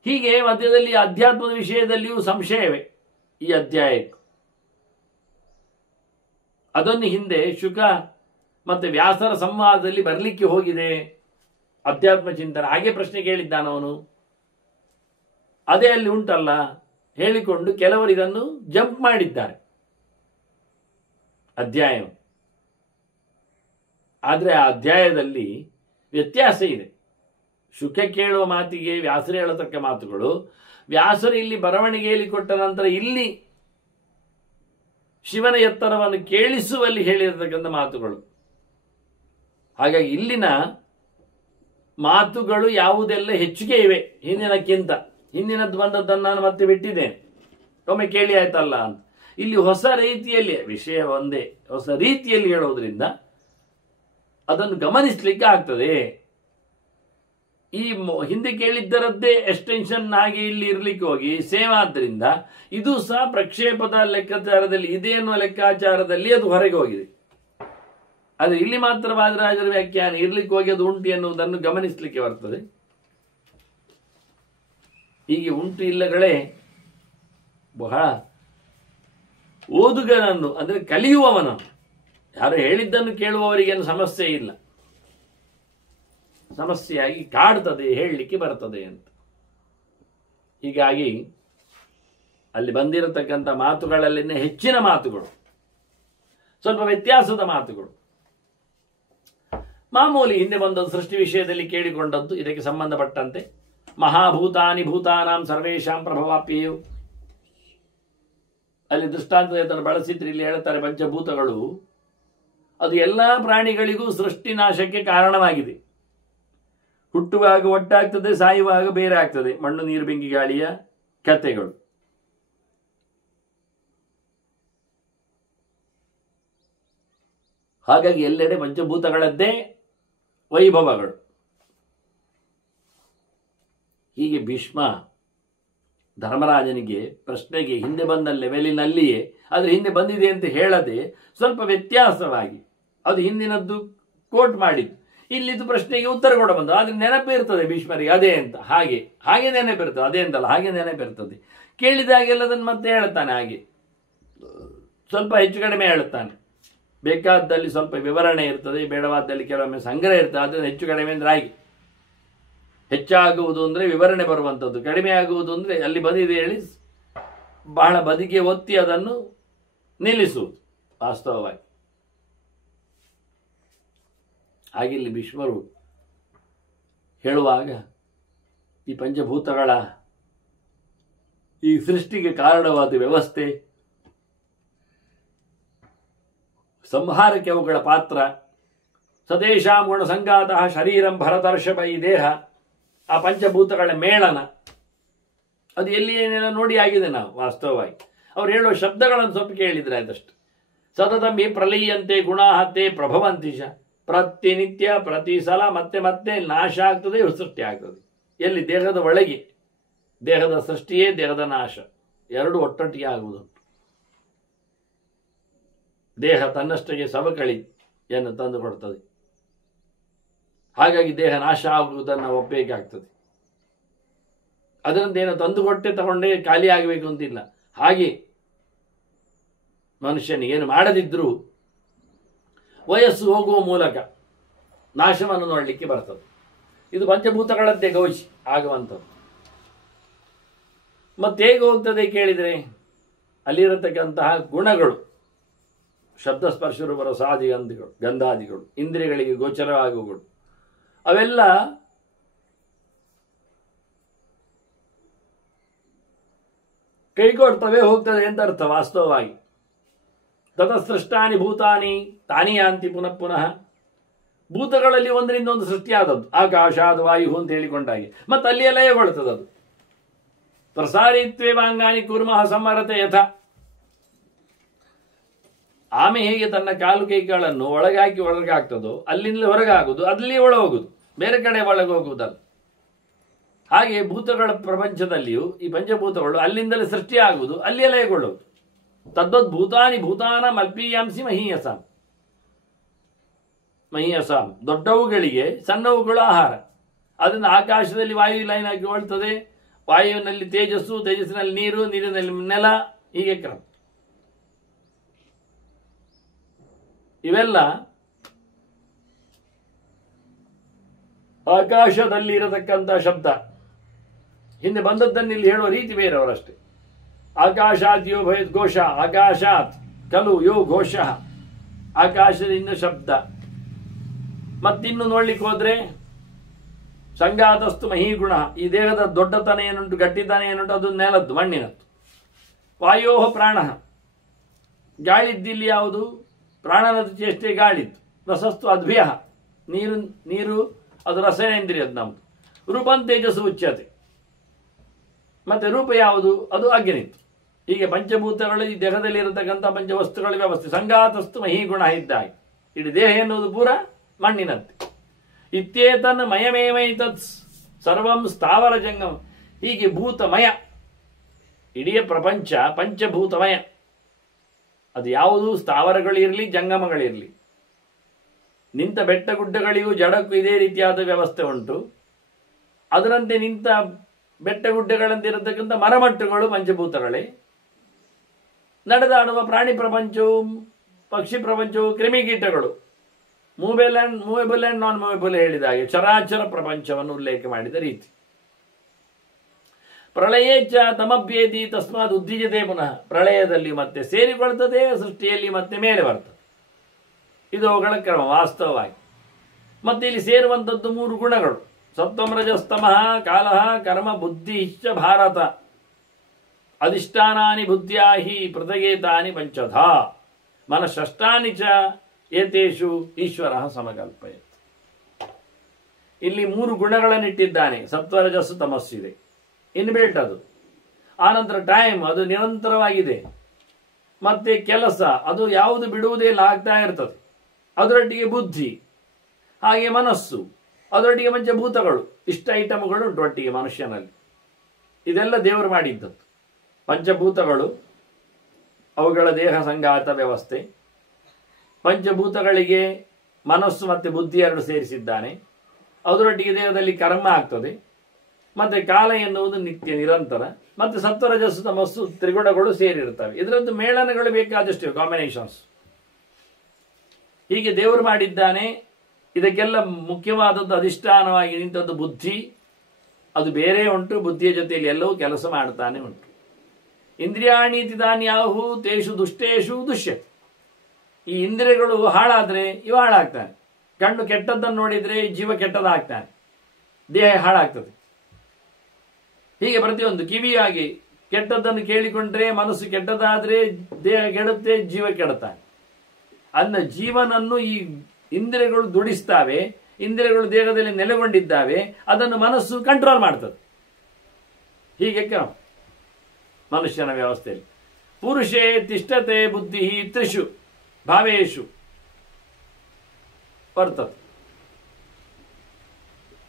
ಹೀಗೆ ಮಧ್ಯದಲ್ಲಿ ಅಧ್ಯಾತ್ಮದ ವಿಷಯದಲ್ಲಿಯೂ ಸಂಶಯವೇ ಈ ಅಧ್ಯಾಯಕ್ಕೂ. ಅದನ್ನು ಹಿಂದೆ ಶುಕ ಮತ್ತೆ ವ್ಯಾಸರ ಸಂವಾದದಲ್ಲಿ ಬರಲಿಕ್ಕೆ ಹೋಗಿದೆ ಅಧ್ಯಾತ್ಮ ಚಿಂತನೆ. ಹಾಗೆ ಪ್ರಶ್ನೆ ಕೇಳಿದ್ದಾನವನು, ಅದೇ ಅಲ್ಲಿ ಉಂಟಲ್ಲ ಹೇಳಿಕೊಂಡು ಕೆಲವರು ಇದನ್ನು ಜಂಪ್ ಮಾಡಿದ್ದಾರೆ ಅಧ್ಯಾಯ. ಆದರೆ ಆ ಅಧ್ಯಾಯದಲ್ಲಿ ವ್ಯತ್ಯಾಸ ಇದೆ. ಶುಕ ಕೇಳುವ ಮಾತಿಗೆ ವ್ಯಾಸರು ಹೇಳತಕ್ಕ ಮಾತುಗಳು, ವ್ಯಾಸರು ಇಲ್ಲಿ ಬರವಣಿಗೆಯಲ್ಲಿ ಕೊಟ್ಟ ನಂತರ ಇಲ್ಲಿ ಶಿವನ ಎತ್ತರವನ್ನು ಕೇಳಿಸುವಲ್ಲಿ ಹೇಳಿರತಕ್ಕಂಥ ಮಾತುಗಳು. ಹಾಗಾಗಿ ಇಲ್ಲಿನ ಮಾತುಗಳು ಯಾವುದೆಲ್ಲ ಹೆಚ್ಚಿಗೆ ಇವೆ ಹಿಂದಿನಕ್ಕಿಂತ. ಹಿಂದಿನದ್ದು ಬಂದದ್ದನ್ನು ನಾನು ಮತ್ತೆ ಬಿಟ್ಟಿದ್ದೇನೆ, ಒಮ್ಮೆ ಕೇಳಿ ಆಯ್ತಲ್ಲ ಅಂತ. ಇಲ್ಲಿ ಹೊಸ ರೀತಿಯಲ್ಲಿ ವಿಷಯ ಒಂದೇ, ಹೊಸ ರೀತಿಯಲ್ಲಿ ಹೇಳೋದ್ರಿಂದ ಅದನ್ನು ಗಮನಿಸಲಿಕ್ಕೆ ಆಗ್ತದೆ. ಈ ಹಿಂದೆ ಕೇಳಿದ್ದರದ್ದೇ ಎಕ್ಸ್ಟೆನ್ಷನ್ ಆಗಿ ಇಲ್ಲಿ ಇರ್ಲಿಕ್ಕೆ ಹೋಗಿ ಸೇಮ್ ಆದ್ದರಿಂದ ಇದು ಸಹ ಪ್ರಕ್ಷೇಪದ ಲೆಕ್ಕಾಚಾರದಲ್ಲಿ ಇದೆ ಎನ್ನುವ ಲೆಕ್ಕಾಚಾರದಲ್ಲಿ ಅದು ಹೊರಗೆ ಹೋಗಿದೆ. ಆದರೆ ಇಲ್ಲಿ ಮಾತ್ರ ವಾದರಾಜರ ವ್ಯಾಖ್ಯಾನ ಇರ್ಲಿಕ್ಕೆ ಹೋಗಿ ಅದು ಉಂಟು ಎನ್ನುವುದನ್ನು ಗಮನಿಸಲಿಕ್ಕೆ ಬರ್ತದೆ. ಹೀಗೆ ಉಂಟು ಇಲ್ಲಗಳೇ ಬಹಳ ಓದುಗನನ್ನು ಅಂದರೆ ಕಲಿಯುವವನನ್ನು, ಯಾರು ಹೇಳಿದ್ದನ್ನು ಕೇಳುವವರಿಗೇನು ಸಮಸ್ಯೆ ಇಲ್ಲ, ಸಮಸ್ಯೆಯಾಗಿ ಕಾಡ್ತದೆ, ಹೇಳಲಿಕ್ಕೆ ಬರ್ತದೆ ಅಂತ. ಹೀಗಾಗಿ ಅಲ್ಲಿ ಬಂದಿರತಕ್ಕಂಥ ಮಾತುಗಳಲ್ಲಿನ ಹೆಚ್ಚಿನ ಮಾತುಗಳು ಸ್ವಲ್ಪ ವ್ಯತ್ಯಾಸದ ಮಾತುಗಳು. ಮಾಮೂಲಿ ಹಿಂದೆ ಬಂದದ್ದು ಸೃಷ್ಟಿ ವಿಷಯದಲ್ಲಿ ಕೇಳಿಕೊಂಡದ್ದು, ಇದಕ್ಕೆ ಸಂಬಂಧಪಟ್ಟಂತೆ ಮಹಾಭೂತಾನಿ ಭೂತಾನಾಂ ಸರ್ವೇಶಾಂ ಪ್ರಭವಾಪ್ಯೆಯು. ಅಲ್ಲಿ ದೃಷ್ಟಾಂತ ಬಳಸಿದ್ರೆ ಇಲ್ಲಿ ಹೇಳ್ತಾರೆ ಪಂಚಭೂತಗಳು ಅದು ಎಲ್ಲ ಪ್ರಾಣಿಗಳಿಗೂ ಸೃಷ್ಟಿ ನಾಶಕ್ಕೆ ಕಾರಣವಾಗಿದೆ. ಹುಟ್ಟುವಾಗ ಒಟ್ಟಾಗ್ತದೆ, ಸಾಯುವಾಗ ಬೇರೆ ಆಗ್ತದೆ. ಮಣ್ಣು ನೀರು ಬೆಂಕಿ ಗಾಳಿಯ ಕಥೆಗಳು. ಹಾಗಾಗಿ ಎಲ್ಲೆಡೆ ಪಂಚಭೂತಗಳದ್ದೇ ವೈಭವಗಳು. ಹೀಗೆ ಭೀಷ್ಮ ಧರ್ಮರಾಜನಿಗೆ ಪ್ರಶ್ನೆಗೆ ಹಿಂದೆ ಬಂದ ಲೆವೆಲಿನಲ್ಲಿಯೇ, ಆದರೆ ಹಿಂದೆ ಬಂದಿದೆ ಅಂತ ಹೇಳದೆ ಸ್ವಲ್ಪ ವ್ಯತ್ಯಾಸವಾಗಿ ಅದು ಹಿಂದಿನದ್ದು ಕೋಟ್ ಮಾಡಿದ್ದು, ಇಲ್ಲಿದ್ದು ಪ್ರಶ್ನೆಗೆ ಉತ್ತರ ಕೊಡ ಬಂದ. ಆದ್ರೆ ನೆನಪಿರ್ತದೆ ಭೀಷ್ಮರಿಗೆ ಅದೇ ಅಂತ. ಹಾಗೆ ನೆನಪಿರ್ತದೆ, ಅದೇ ಅಂತಲ್ಲ, ಹಾಗೆ ನೆನಪಿರ್ತದೆ. ಕೇಳಿದಾಗೆಲ್ಲದನ್ನು ಮತ್ತೆ ಹೇಳ್ತಾನೆ. ಹಾಗೆ ಸ್ವಲ್ಪ ಹೆಚ್ಚು ಕಡಿಮೆ ಹೇಳ್ತಾನೆ. ಬೇಕಾದಲ್ಲಿ ಸ್ವಲ್ಪ ವಿವರಣೆ ಇರ್ತದೆ, ಬೇಡವಾದಲ್ಲಿ ಕೆಲವೊಮ್ಮೆ ಸಂಗ್ರಹ ಇರ್ತದೆ. ಅದನ್ನು ಹೆಚ್ಚು ಕಡಿಮೆ ಅಂದ್ರೆ ಹಾಗೆ. ಹೆಚ್ಚಾಗುವುದು ಅಂದರೆ ವಿವರಣೆ ಬರುವಂಥದ್ದು, ಕಡಿಮೆ ಆಗುವುದು ಅಂದರೆ ಅಲ್ಲಿ ಬಂದಿದೆ ಹೇಳಿ ಬಹಳ ಬದಿಗೆ ಒತ್ತಿ ಅದನ್ನು ನಿಲ್ಲಿಸುವುದು ವಾಸ್ತವವಾಗಿ. ಹಾಗೆ ಇಲ್ಲಿ ಭೀಷ್ಮರು ಹೇಳುವಾಗ ಈ ಪಂಚಭೂತಗಳ ಈ ಸೃಷ್ಟಿಗೆ ಕಾರಣವಾದ ವ್ಯವಸ್ಥೆ, ಸಂಹಾರಕ್ಕೆ ಅವುಗಳ ಪಾತ್ರ, ಸದೇಶಾಂ ಗುಣ ಸಂಘಾತ ಶರೀರಂ ಭರತರ್ಷಭ, ಈ ದೇಹ, ಆ ಪಂಚಭೂತಗಳ ಮೇಳನ, ಅದು ಎಲ್ಲಿ ಏನೇನೋ ನೋಡಿ ಆಗಿದೆ ನಾವು ವಾಸ್ತವವಾಗಿ. ಅವ್ರು ಹೇಳುವ ಶಬ್ದಗಳನ್ನು ಸ್ವಲ್ಪ ಕೇಳಿದ್ರೆ ಆದಷ್ಟು. ಸತತಂ ಹಿ ಪ್ರಲೀಯಂತೆ ಗುಣಾಹತೆ ಪ್ರಭವಂತಿಶ, ಪ್ರತಿನಿತ್ಯ ಪ್ರತಿ ಸಲ ಮತ್ತೆ ಮತ್ತೆ ನಾಶ ಆಗ್ತದೆ, ಸೃಷ್ಟಿ ಆಗ್ತದೆ. ಎಲ್ಲಿ? ದೇಹದ ಒಳಗೆ. ದೇಹದ ಸೃಷ್ಟಿಯೇ ದೇಹದ ನಾಶ, ಎರಡು ಒಟ್ಟೊಟ್ಟಿಗೆ ಆಗುವುದುಂಟು. ದೇಹ ತನ್ನಷ್ಟಕ್ಕೆ ಸವಕಳಿಯನ್ನು ತಂದುಕೊಡ್ತದೆ. ಹಾಗಾಗಿ ದೇಹ ನಾಶ ಆಗುವುದನ್ನು ಒಪ್ಪಬೇಕಾಗ್ತದೆ. ಅದರಂತೆ ಏನೋ ತಂದುಕೊಟ್ಟೆ ತಗೊಂಡೇ ಖಾಲಿ ಆಗಬೇಕು ಅಂತಿಲ್ಲ. ಹಾಗೆ ಮನುಷ್ಯನಿಗೆ ಏನು ಮಾಡದಿದ್ರೂ ವಯಸ್ಸು ಹೋಗುವ ಮೂಲಕ ನಾಶವನ್ನು ನೋಡಲಿಕ್ಕೆ ಬರ್ತದೆ. ಇದು ಪಂಚಭೂತಗಳದ್ದೇ ಗೌಜಿ ಆಗುವಂಥದ್ದು. ಮತ್ತೆ ಹೇಗೆ ಹೋಗ್ತದೆ ಕೇಳಿದರೆ, ಅಲ್ಲಿರತಕ್ಕಂತಹ ಗುಣಗಳು, ಶಬ್ದ ಸ್ಪರ್ಶ ರೂಪ ರಸಾದಿ ಗಂಧಾದಿಗಳು, ಇಂದ್ರಿಯಗಳಿಗೆ ಗೋಚರವಾಗುಗಳು, ಅವೆಲ್ಲ ಕೈಕೊಡ್ತವೆ, ಹೋಗ್ತದೆ ಅಂತ ಅರ್ಥ. ವಾಸ್ತವವಾಗಿ ತತಸೃಷ್ಟಾನಿ ಭೂತಾನಿ ತಾನಿ ಯಾಂತಿ ಪುನಃ ಪುನಃ. ಭೂತಗಳಲ್ಲಿ ಒಂದರಿಂದ ಒಂದು ಸೃಷ್ಟಿಯಾದದ್ದು, ಆಕಾಶ ಅದು ವಾಯು ಅಂತ ಹೇಳಿಕೊಂಡಾಗೆ, ಮತ್ತೆ ಅಲ್ಲಿಯೇ ಲಯಗೊಳ್ತದೆ. ಅದು ಪ್ರಸಾರಿತ್ವೇವಾಂಗಾನಿ ಕೂರ್ಮಃ ಸಂವರತೆ ಯಥ. ಆಮೆ ಹೇಗೆ ತನ್ನ ಕಾಲು ಕೈಗಳನ್ನು ಒಳಗಾಕಿ ಒಳಗಾಗ್ತದೋ, ಅಲ್ಲಿಂದಲೇ ಹೊರಗಾಗುದು, ಅಲ್ಲಿ ಒಳ ಹೋಗುದು, ಬೇರೆ ಕಡೆ ಒಳಗೆ ಹೋಗುವುದಲ್ಲ. ಹಾಗೆ ಭೂತಗಳ ಪ್ರಪಂಚದಲ್ಲಿಯೂ ಈ ಪಂಚಭೂತಗಳು ಅಲ್ಲಿಂದಲೇ ಸೃಷ್ಟಿಯಾಗುವುದು, ಅಲ್ಲಿಯೇ ಲಯಗೊಳ್ಳುವುದು. ತದ್ವದ್ ಭೂತಾನಿ ಭೂತಾನ ಮಲ್ಪೀಯಾಂಸಿ ಮಹೀಯಸಾಂ. ಮಹೀಯಸಾಂ ದೊಡ್ಡವುಗಳಿಗೆ ಸಣ್ಣವುಗಳು ಆಹಾರ. ಅದನ್ನು ಆಕಾಶದಲ್ಲಿ ವಾಯು ಲೈನ್ ಆಗಿ ಹೊಳ್ತದೆ, ವಾಯುವಿನಲ್ಲಿ ತೇಜಸ್ಸು, ತೇಜಸ್ಸಿನಲ್ಲಿ ನೀರು, ನೀರಿನಲ್ಲಿ ನೆಲ, ಹೀಗೆ ಕ್ರಮ. ಇವೆಲ್ಲ ಆಕಾಶದಲ್ಲಿ ಇರತಕ್ಕಂಥ ಶಬ್ದ. ಹಿಂದೆ ಬಂದದ್ದನ್ನು ಇಲ್ಲಿ ಹೇಳುವ ರೀತಿ ಬೇರೆಯವರಷ್ಟೇ. ಆಕಾಶಾತ್ ಯೋ ಭಯದ್ ಘೋಷ, ಆಕಾಶಾತ್ ಖಲು ಯೋ ಘೋಷ, ಆಕಾಶದಿಂದ ಶಬ್ದ. ಮತ್ತಿನ್ನು ನೋಡ್ಲಿಕ್ಕೆ ಹೋದ್ರೆ ಸಂಘಾತಸ್ತು ಮಹೀಗುಣ, ಈ ದೇಹದ ದೊಡ್ಡತನ ಏನುಂಟು, ಗಟ್ಟಿತನ ಏನುಂಟು, ಅದು ನೆಲದ್ದು, ಮಣ್ಣಿನದ್ದು. ವಾಯೋ ಪ್ರಾಣ, ಗಾಳಿದ್ದಿಲ್ಲಿ ಯಾವುದು, ಪ್ರಾಣನದ ಚೇಷ್ಟೆ ಗಾಳಿದ್ದು. ರಸಸ್ತು ಅದ್ಭ್ಯ, ನೀರು ಅದು ರಸನೇಂದ್ರಿಯದ್ದು ನಮ್ದು. ರೂಪಂ ತೇಜಸ್ಸು ಉಚ್ಯತೆ, ಮತ್ತೆ ರೂಪ ಯಾವುದು, ಅದು ಅಗ್ನಿತ್ತು. ಹೀಗೆ ಪಂಚಭೂತಗಳು ಈ ದೇಹದಲ್ಲಿ ಇರತಕ್ಕಂಥ ಪಂಚವಸ್ತುಗಳ ವ್ಯವಸ್ಥೆ. ಸಂಘಾತಸ್ತು ಮಹೀಗುಣ ಇದ್ದಾಗಿ, ಇಡೀ ದೇಹ ಎನ್ನುವುದು ಪೂರ ಮಣ್ಣಿನಂತೆ. ಇತ್ಯೇತನ್ ಮಯಮೇವೈತತ್ ಸರ್ವಂ ಸ್ಥಾವರ ಜಂಗಮ. ಹೀಗೆ ಭೂತಮಯ, ಇಡೀ ಪ್ರಪಂಚ ಪಂಚಭೂತಮಯ. ಅದು ಯಾವುದು, ಸ್ಥಾವರಗಳಿರಲಿ ಜಂಗಮಗಳಿರಲಿ. ನಿಂತ ಬೆಟ್ಟ ಗುಡ್ಡಗಳಿಗೂ ಜಡಕ್ಕೂ ಇದೇ ರೀತಿಯಾದ ವ್ಯವಸ್ಥೆ ಉಂಟು. ಅದರಂತೆ ನಿಂತ ಬೆಟ್ಟ ಗುಡ್ಡಗಳಂತೆ ಇರತಕ್ಕಂಥ ಮರಮಟ್ಟುಗಳು ಪಂಚಭೂತಗಳೇ. ನಡೆದಾಡುವ ಪ್ರಾಣಿ ಪ್ರಪಂಚವು, ಪಕ್ಷಿ ಪ್ರಪಂಚವು, ಕ್ರಿಮಿಕೀಟಗಳು, ಮೂವೇಬಲ್ ಅಂಡ್ ನಾನ್ ಮೂವೇಬಲ್ ಹೇಳಿದ ಹಾಗೆ ಚರಾಚರ ಪ್ರಪಂಚವನ್ನು ಉಲ್ಲೇಖ ಮಾಡಿದ ರೀತಿ. ಪ್ರಳಯೇಚ್ಛ ತಮಭ್ಯೇತಿ ತಸ್ಮಾತ್ ಉದ್ದಿಜತೆ ಪುನಃ. ಪ್ರಳಯದಲ್ಲಿ ಮತ್ತೆ ಸೇರಿಕೊಳ್ತದೆ, ಸೃಷ್ಟಿಯಲ್ಲಿ ಮತ್ತೆ ಮೇಲೆ ಬರ್ತದೆ. ಇದು ಅವುಗಳ ಕ್ರಮ ವಾಸ್ತವವಾಗಿ. ಮತ್ತೆ ಇಲ್ಲಿ ಸೇರುವಂಥದ್ದು ಮೂರು ಗುಣಗಳು: ಸತ್ವಂ ರಜಸ್ತಮಃ ಕಾಲಃ ಕರ್ಮ ಬುದ್ಧಿಶ್ಚ ಭಾರತ. ಅಧಿಷ್ಠಾನಾನಿ ಬುದ್ಧ್ಯಾಹಿ ಪೃಥಗೇತಾನಿ ಪಂಚಧಾ ಮನಃಷ್ಟಾನಿ ಚ ಏತೇಷು ಈಶ್ವರ ಸಮಕಲ್ಪಯತ್. ಇಲ್ಲಿ ಮೂರು ಗುಣಗಳನ್ನಿಟ್ಟಿದ್ದಾನೆ. ಸತ್ವರಜಸ್ಸು ತಮಸ್ಸಿದೆ, ಇನ್ಬಿಲ್ಟ್ ಅದು. ಆನಂತರ ಟೈಮ್, ಅದು ನಿರಂತರವಾಗಿದೆ. ಮತ್ತೆ ಕೆಲಸ, ಅದು ಯಾವುದು ಬಿಡುವುದೇ ಇಲ್ಲ, ಆಗ್ತಾ ಇರ್ತದೆ. ಅದರೊಟ್ಟಿಗೆ ಬುದ್ಧಿ, ಹಾಗೆ ಮನಸ್ಸು, ಅದರೊಟ್ಟಿಗೆ ಪಂಚಭೂತಗಳು. ಇಷ್ಟ ಐಟಮ್ಗಳು ಉಂಟು ಒಟ್ಟಿಗೆ ಮನುಷ್ಯನಲ್ಲಿ. ಇದೆಲ್ಲ ದೇವರು ಮಾಡಿದ್ದದ್ದು. ಪಂಚಭೂತಗಳು, ಅವುಗಳ ದೇಹ ಸಂಘಾತ ವ್ಯವಸ್ಥೆ. ಪಂಚಭೂತಗಳಿಗೆ ಮನಸ್ಸು ಮತ್ತು ಬುದ್ಧಿ ಎರಡು ಸೇರಿಸಿದ್ದಾನೆ. ಅದರೊಟ್ಟಿಗೆ ದೇಹದಲ್ಲಿ ಕರ್ಮ ಆಗ್ತದೆ. ಮತ್ತೆ ಕಾಲ ಎನ್ನುವುದು ನಿತ್ಯ ನಿರಂತರ. ಮತ್ತೆ ಸತ್ವರಜಸ್ಸು ತಮಸ್ಸು ತ್ರಿಗುಣಗಳು ಸೇರಿರ್ತವೆ. ಇದರದ್ದು ಮೇಳನಗಳು ಬೇಕಾದಷ್ಟು ಕಾಂಬಿನೇಷನ್ಸ್. ಹೀಗೆ ದೇವರು ಮಾಡಿದ್ದಾನೆ. ಇದಕ್ಕೆಲ್ಲ ಮುಖ್ಯವಾದದ್ದು ಅಧಿಷ್ಠಾನವಾಗಿ ನಿಂತದ್ದು ಬುದ್ಧಿ. ಅದು ಬೇರೆ ಉಂಟು, ಬುದ್ಧಿಯ ಜೊತೆಯಲ್ಲಿ ಎಲ್ಲವೂ ಕೆಲಸ ಮಾಡ್ತಾನೆ ಉಂಟು. ಇಂದ್ರಿಯಾಣೀತಿ ದಾನ್ಯಾಹು ತೇಷು ದುಷ್ಟೇಶು ದುಷ್ಯತೆ. ಈ ಇಂದ್ರಿಯಗಳು ಹಾಳಾದ್ರೆ ಇವ ಹಾಳಾಗ್ತಾನೆ. ಕಣ್ಣು ಕೆಟ್ಟದ್ದನ್ನು ನೋಡಿದ್ರೆ ಜೀವ ಕೆಟ್ಟದಾಗ್ತಾನೆ, ದೇಹ ಹಾಳಾಗ್ತದೆ. ಹೀಗೆ ಪ್ರತಿಯೊಂದು ಕಿವಿಯಾಗಿ ಕೆಟ್ಟದ್ದನ್ನು ಕೇಳಿಕೊಂಡ್ರೆ ಮನಸ್ಸು ಕೆಟ್ಟದಾದ್ರೆ ದೇಹ ಕೆಡುತ್ತೆ, ಜೀವ ಕೆಡುತ್ತಾನೆ. ಅನ್ನ ಜೀವನನ್ನು ಈ ಇಂದ್ರಿಯಗಳು ದುಡಿಸ್ತಾವೆ. ಇಂದ್ರಿಯಗಳು ದೇಹದಲ್ಲಿ ನೆಲೆಗೊಂಡಿದ್ದಾವೆ, ಅದನ್ನು ಮನಸ್ಸು ಕಂಟ್ರೋಲ್ ಮಾಡ್ತದೆ. ಹೀಗೆ ಮನುಷ್ಯನ ವ್ಯವಸ್ಥೆಯಲ್ಲಿ ಪುರುಷೇ ತಿಷ್ಠತೆ ಬುದ್ಧಿ ತ್ರಿಷು ಭಾವೇಶು ಬರ್ತದೆ.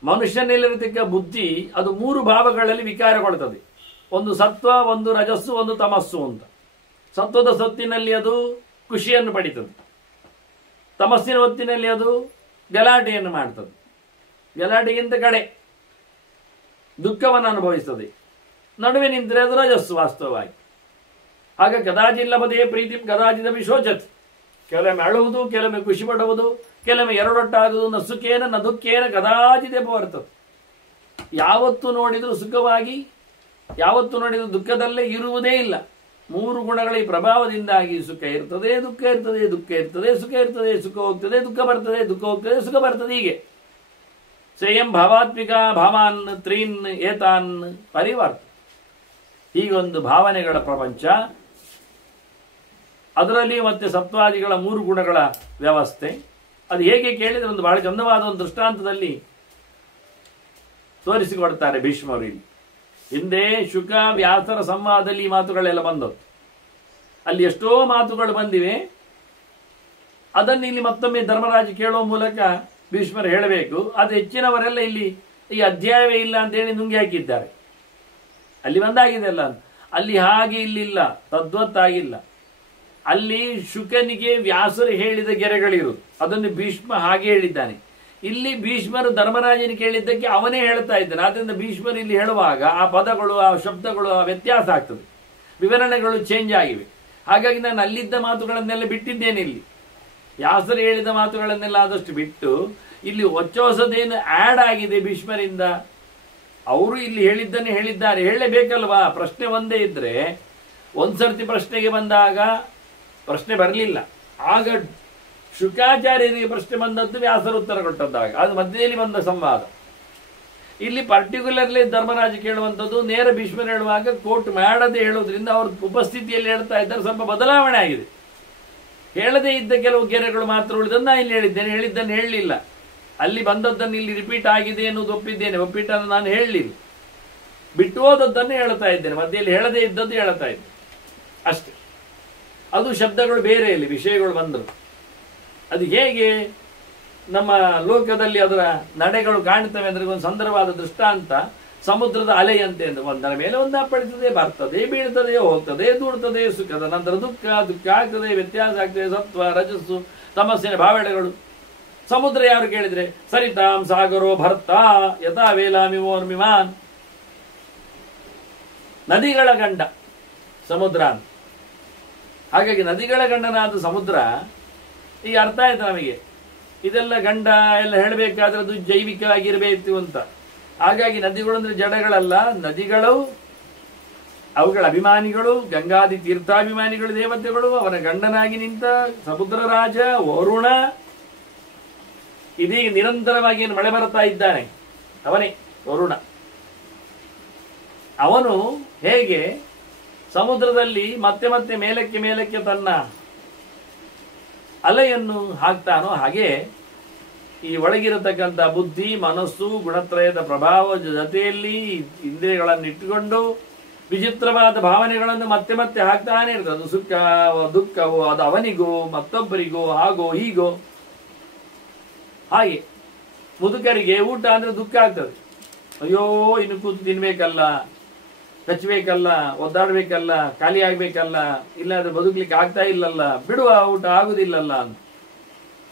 ಮನುಷ್ಯನಲ್ಲಿರತಕ್ಕ ಬುದ್ಧಿ ಅದು ಮೂರು ಭಾವಗಳಲ್ಲಿ ವಿಕಾರಗೊಳ್ತದೆ. ಒಂದು ಸತ್ವ, ಒಂದು ರಜಸ್ಸು, ಒಂದು ತಮಸ್ಸು ಅಂತ. ಸತ್ವದ ಸತ್ತಿನಲ್ಲಿ ಅದು ಖುಷಿಯನ್ನು ಪಡಿತದೆ. ತಮಸ್ಸಿನ ಹೊತ್ತಿನಲ್ಲಿ ಅದು ಗಲಾಟೆಯನ್ನು ಮಾಡ್ತದೆ. ಗಲಾಟೆಗಿಂತ ಕಡೆ ದುಃಖವನ್ನು ಅನುಭವಿಸ್ತದೆ. ನಡುವೆ ನಿಂತರೆ ಅದು ರಜಸ್ಸು ವಾಸ್ತವವಾಗಿ. ಆಗ ಕದಾಚಿಲ್ಲಪದೇ ಪ್ರೀತಿ ಕದಾಚಿದಪಿ ಶೋಚತಿ. ಕೆಲವೊಮ್ಮೆ ಅಳುವುದು, ಕೆಲವೊಮ್ಮೆ ಖುಷಿ ಪಡುವುದು, ಕೆಲವೊಮ್ಮೆ ಎರಡೊಟ್ಟಾಗುವುದು. ನ ಸುಖೇನ ನ ದುಃಖೇನ ಕದಾಚಿದೆ ಬರ್ತದೆ. ಯಾವತ್ತು ನೋಡಿದರೂ ಸುಖವಾಗಿ, ಯಾವತ್ತು ನೋಡಿದರೂ ದುಃಖದಲ್ಲೇ ಇರುವುದೇ ಇಲ್ಲ. ಮೂರು ಗುಣಗಳ ಈ ಪ್ರಭಾವದಿಂದಾಗಿ ಸುಖ ಇರ್ತದೆ, ದುಃಖ ಇರ್ತದೆ, ದುಃಖ ಇರ್ತದೆ, ಸುಖ ಇರ್ತದೆ, ಸುಖ ಹೋಗ್ತದೆ, ದುಃಖ ಬರ್ತದೆ, ದುಃಖ ಹೋಗ್ತದೆ, ಸುಖ ಬರ್ತದೆ. ಹೀಗೆ ಸ್ವಯಂ ಭಾವಾತ್ಮಿಕ ಭಾವಾನ್ ತ್ರೀನ್ ಏತಾನ್ ಪರಿವರ್ತ. ಹೀಗೊಂದು ಭಾವನೆಗಳ ಪ್ರಪಂಚ. ಅದರಲ್ಲಿ ಮತ್ತೆ ಸತ್ವಾದಿಗಳ ಮೂರು ಗುಣಗಳ ವ್ಯವಸ್ಥೆ. ಅದು ಹೇಗೆ ಕೇಳಿದರೆ ಒಂದು ಬಹಳ ಚಂದವಾದ ಒಂದು ದೃಷ್ಟಾಂತದಲ್ಲಿ ತೋರಿಸಿಕೊಡ್ತಾರೆ ಭೀಷ್ಮರು. ಇಲ್ಲಿ ಹಿಂದೆ ಶುಕ ವ್ಯಾಸರ ಸಂವಾದದಲ್ಲಿ ಈ ಮಾತುಗಳೆಲ್ಲ ಬಂದವು. ಅಲ್ಲಿ ಎಷ್ಟೋ ಮಾತುಗಳು ಬಂದಿವೆ. ಅದನ್ನು ಇಲ್ಲಿ ಮತ್ತೊಮ್ಮೆ ಧರ್ಮರಾಜ ಕೇಳುವ ಮೂಲಕ ಭೀಷ್ಮರು ಹೇಳಬೇಕು. ಅದು ಹೆಚ್ಚಿನವರೆಲ್ಲ ಇಲ್ಲಿ ಈ ಅಧ್ಯಾಯವೇ ಇಲ್ಲ ಅಂತೇಳಿ ನುಂಗಿ ಹಾಕಿದ್ದಾರೆ. ಅಲ್ಲಿ ಬಂದಾಗಿದೆ ಅಲ್ಲ, ಅಲ್ಲಿ ಹಾಗೆ ಇಲ್ಲಿಲ್ಲ, ತದ್ವತ್ತಾಗಿಲ್ಲ. ಅಲ್ಲಿ ಶುಕನಿಗೆ ವ್ಯಾಸರು ಹೇಳಿದ ಗೆರೆಗಳಿರುವುದು, ಅದನ್ನು ಭೀಷ್ಮ ಹಾಗೆ ಹೇಳಿದ್ದಾನೆ. ಇಲ್ಲಿ ಭೀಷ್ಮರು ಧರ್ಮರಾಜನಿಗೆ ಹೇಳಿದ್ದಕ್ಕೆ ಅವನೇ ಹೇಳ್ತಾ ಇದ್ದಾನೆ. ಆದ್ದರಿಂದ ಭೀಷ್ಮರು ಇಲ್ಲಿ ಹೇಳುವಾಗ ಆ ಪದಗಳು, ಆ ಶಬ್ದಗಳು, ಆ ವ್ಯತ್ಯಾಸ ಆಗ್ತದೆ, ವಿವರಣೆಗಳು ಚೇಂಜ್ ಆಗಿವೆ. ಹಾಗಾಗಿ ನಾನು ಅಲ್ಲಿದ್ದ ಮಾತುಗಳನ್ನೆಲ್ಲ ಬಿಟ್ಟಿದ್ದೇನೆ. ಇಲ್ಲಿ ವ್ಯಾಸರು ಹೇಳಿದ ಮಾತುಗಳನ್ನೆಲ್ಲ ಆದಷ್ಟು ಬಿಟ್ಟು ಇಲ್ಲಿ ಹೊಚ್ಚೊಸದೇನು ಆ್ಯಡ್ ಆಗಿದೆ ಭೀಷ್ಮರಿಂದ. ಅವರು ಇಲ್ಲಿ ಹೇಳಿದ್ದನ್ನೇ ಹೇಳಿದ್ದಾರೆ. ಹೇಳಲೇಬೇಕಲ್ವಾ? ಪ್ರಶ್ನೆ ಒಂದೇ ಇದ್ರೆ, ಒಂದ್ಸರ್ತಿ ಪ್ರಶ್ನೆಗೆ ಬಂದಾಗ ಪ್ರಶ್ನೆ ಬರಲಿಲ್ಲ, ಆಗ ಶುಕಾಚಾರ್ಯರಿಗೆ ಪ್ರಶ್ನೆ ಬಂದದ್ದು, ವ್ಯಾಸರು ಉತ್ತರ ಕೊಟ್ಟದ್ದಾಗ, ಅದು ಮಧ್ಯದಲ್ಲಿ ಬಂದ ಸಂವಾದ. ಇಲ್ಲಿ ಪರ್ಟಿಕ್ಯುಲರ್ಲಿ ಧರ್ಮರಾಜ ಕೇಳುವಂಥದ್ದು ನೇರ ಭೀಷ್ಮರು ಹೇಳುವಾಗ ಕೋಟ್ ಮಾಡದೆ ಹೇಳೋದ್ರಿಂದ ಅವ್ರ ಉಪಸ್ಥಿತಿಯಲ್ಲಿ ಹೇಳ್ತಾ ಇದ್ದಾರೆ. ಸ್ವಲ್ಪ ಬದಲಾವಣೆ ಆಗಿದೆ. ಹೇಳದೇ ಇದ್ದ ಕೆಲವು ಗೆರೆಗಳು ಮಾತ್ರ ಉಳಿದನ್ನು ಇಲ್ಲಿ ಹೇಳಿದ್ದೇನೆ, ಹೇಳಿದ್ದನ್ನು ಹೇಳಲಿಲ್ಲ. ಅಲ್ಲಿ ಬಂದದ್ದನ್ನು ಇಲ್ಲಿ ರಿಪೀಟ್ ಆಗಿದೆ ಎನ್ನುವುದು ಒಪ್ಪಿದ್ದೇನೆ, ಒಪ್ಪಿಟ್ಟನ್ನು ನಾನು ಹೇಳಲಿಲ್ಲ. ಬಿಟ್ಟು ಹೋದದ್ದನ್ನು ಹೇಳ್ತಾ ಇದ್ದೇನೆ, ಮಧ್ಯೆಯಲ್ಲಿ ಹೇಳದೇ ಇದ್ದದ್ದು ಹೇಳ್ತಾ ಇದ್ದೆ ಅಷ್ಟೇ. ಅದು ಶಬ್ದಗಳು ಬೇರೆ, ಇಲ್ಲಿ ವಿಷಯಗಳು ಬಂದರು. ಅದು ಹೇಗೆ ನಮ್ಮ ಲೋಕದಲ್ಲಿ ಅದರ ನಡೆಗಳು ಕಾಣುತ್ತವೆ ಅಂದರೆ, ಒಂದು ಸುಂದರವಾದ ದೃಷ್ಟಾಂತ ಸಮುದ್ರದ ಅಲೆಯಂತೆ ಎಂದು. ಒಂದರ ಮೇಲೆ ಒಂದು ಅಪ್ಪಳಿತದೆ, ಬರ್ತದೆ, ಬೀಳ್ತದೆ, ಹೋಗ್ತದೆ, ದೂಡ್ತದೆ, ಸುಖದ ನಂತರ ದುಃಖ, ದುಃಖ ಆಗ್ತದೆ, ವ್ಯತ್ಯಾಸ ಆಗ್ತದೆ, ಸತ್ವ ರಜಸ್ಸು ತಮಸ್ಸಿನ ಭಾವನೆಗಳು. ಸಮುದ್ರ ಯಾರು ಕೇಳಿದ್ರೆ, ಸರಿತಾಂ ಸಾಗರೋ ಭರ್ತ ಯಥಾ ವೇಲಾಮಿವೋರ್ಮಿಮಾನ್. ನದಿಗಳ ಗಂಡ ಸಮುದ್ರ ಅಂತ. ಹಾಗಾಗಿ ನದಿಗಳ ಗಂಡನಾದ ಸಮುದ್ರ, ಈಗ ಅರ್ಥ ಆಯ್ತು ನಮಗೆ. ಇದೆಲ್ಲ ಗಂಡ ಎಲ್ಲ ಹೇಳಬೇಕಾದ್ರೆ ಅದು ಜೈವಿಕವಾಗಿರಬೇಕು ಅಂತ. ಹಾಗಾಗಿ ನದಿಗಳು ಅಂದ್ರೆ ಜಡಗಳಲ್ಲ, ನದಿಗಳು ಅವುಗಳ ಅಭಿಮಾನಿಗಳು, ಗಂಗಾದಿ ತೀರ್ಥಾಭಿಮಾನಿಗಳು, ದೇವತೆಗಳು, ಅವರ ಗಂಡನಾಗಿ ನಿಂತ ಸಮುದ್ರ ರಾಜ ವರುಣ. ಇದೀಗ ನಿರಂತರವಾಗಿ ಏನು ಮಳೆ ಬರ್ತಾ ಇದ್ದಾನೆ, ಅವನೇ ವರುಣ. ಅವನು ಹೇಗೆ ಸಮುದ್ರದಲ್ಲಿ ಮತ್ತೆ ಮತ್ತೆ ಮೇಲಕ್ಕೆ ಮೇಲಕ್ಕೆ ತನ್ನ ಅಲೆಯನ್ನು ಹಾಕ್ತಾನೋ, ಹಾಗೆ ಈ ಒಳಗಿರತಕ್ಕಂಥ ಬುದ್ಧಿ, ಮನಸ್ಸು, ಗುಣತ್ರಯದ ಪ್ರಭಾವ ಜೊತೆಯಲ್ಲಿ ಇಂದ್ರಿಯಗಳನ್ನು ಇಟ್ಟುಕೊಂಡು ವಿಚಿತ್ರವಾದ ಭಾವನೆಗಳನ್ನು ಮತ್ತೆ ಮತ್ತೆ ಹಾಕ್ತಾನೆ ಇರ್ತದೆ. ಅದು ಸುಖ, ದುಃಖವೋ, ಅದು ಅವನಿಗೋ ಮತ್ತೊಬ್ಬರಿಗೋ, ಹಾಗೋ ಹೀಗೋ. ಹಾಗೆ ಮುದುಕರಿಗೆ ಊಟ ಅಂದ್ರೆ ದುಃಖ ಆಗ್ತದೆ. ಅಯ್ಯೋ, ಇನ್ನು ಕೂತು ತಿನ್ಬೇಕಲ್ಲ, ಕಚ್ಚಬೇಕಲ್ಲ, ಒದ್ದಾಡ್ಬೇಕಲ್ಲ, ಖಾಲಿ ಆಗ್ಬೇಕಲ್ಲ, ಇಲ್ಲಾಂದ್ರೆ ಬದುಕಲಿಕ್ಕೆ ಆಗ್ತಾ ಇಲ್ಲಲ್ಲ, ಬಿಡುವ, ಊಟ ಆಗುದಿಲ್ಲಲ್ಲ ಅಂತ.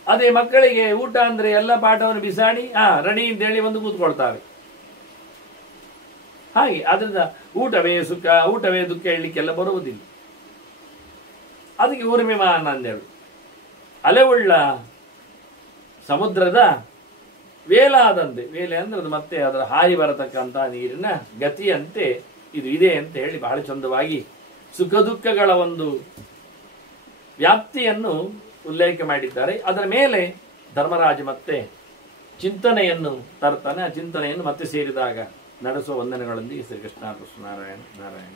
ಅದೇ ಮಕ್ಕಳಿಗೆ ಊಟ ಅಂದ್ರೆ ಎಲ್ಲ ಪಾಠವನ್ನು ಬಿಸಾಡಿ ರೆಡಿ ಅಂತ ಹೇಳಿ ಒಂದು ಕೂತ್ಕೊಳ್ತಾರೆ. ಹಾಗೆ ಆದ್ರಿಂದ ಊಟವೇ ಸುಖ, ಊಟವೇ ದುಃಖ ಹೇಳಲಿಕ್ಕೆಲ್ಲ ಬರುವುದಿಲ್ಲ. ಅದಕ್ಕೆ ಊರ್ಮಿಮಾನ್ ಅಂದೇಳು. ಅಲೆವುಳ್ಳ ಸಮುದ್ರದ ವೇಲಾದಂತೆ, ವೇಲೆ ಅಂದ್ರೆ ಅದು ಮತ್ತೆ ಅದರ ಹಾರಿ ಬರತಕ್ಕಂಥ ನೀರಿನ ಗತಿಯಂತೆ ಇದು ಇದೆ ಅಂತ ಹೇಳಿ ಬಹಳ ಚಂದವಾಗಿ ಸುಖ ದುಃಖಗಳ ಒಂದು ವ್ಯಾಪ್ತಿಯನ್ನು ಉಲ್ಲೇಖ ಮಾಡಿದ್ದಾರೆ. ಅದರ ಮೇಲೆ ಧರ್ಮರಾಜ ಮತ್ತೆ ಚಿಂತನೆಯನ್ನು ತರ್ತಾನೆ. ಆ ಚಿಂತನೆಯನ್ನು ಮತ್ತೆ ಸೇರಿದಾಗ ನಡೆಸುವ ವಂದನೆಗಳೊಂದಿಗೆ ಶ್ರೀಕೃಷ್ಣ ಕೃಷ್ಣ ನಾರಾಯಣ ನಾರಾಯಣ.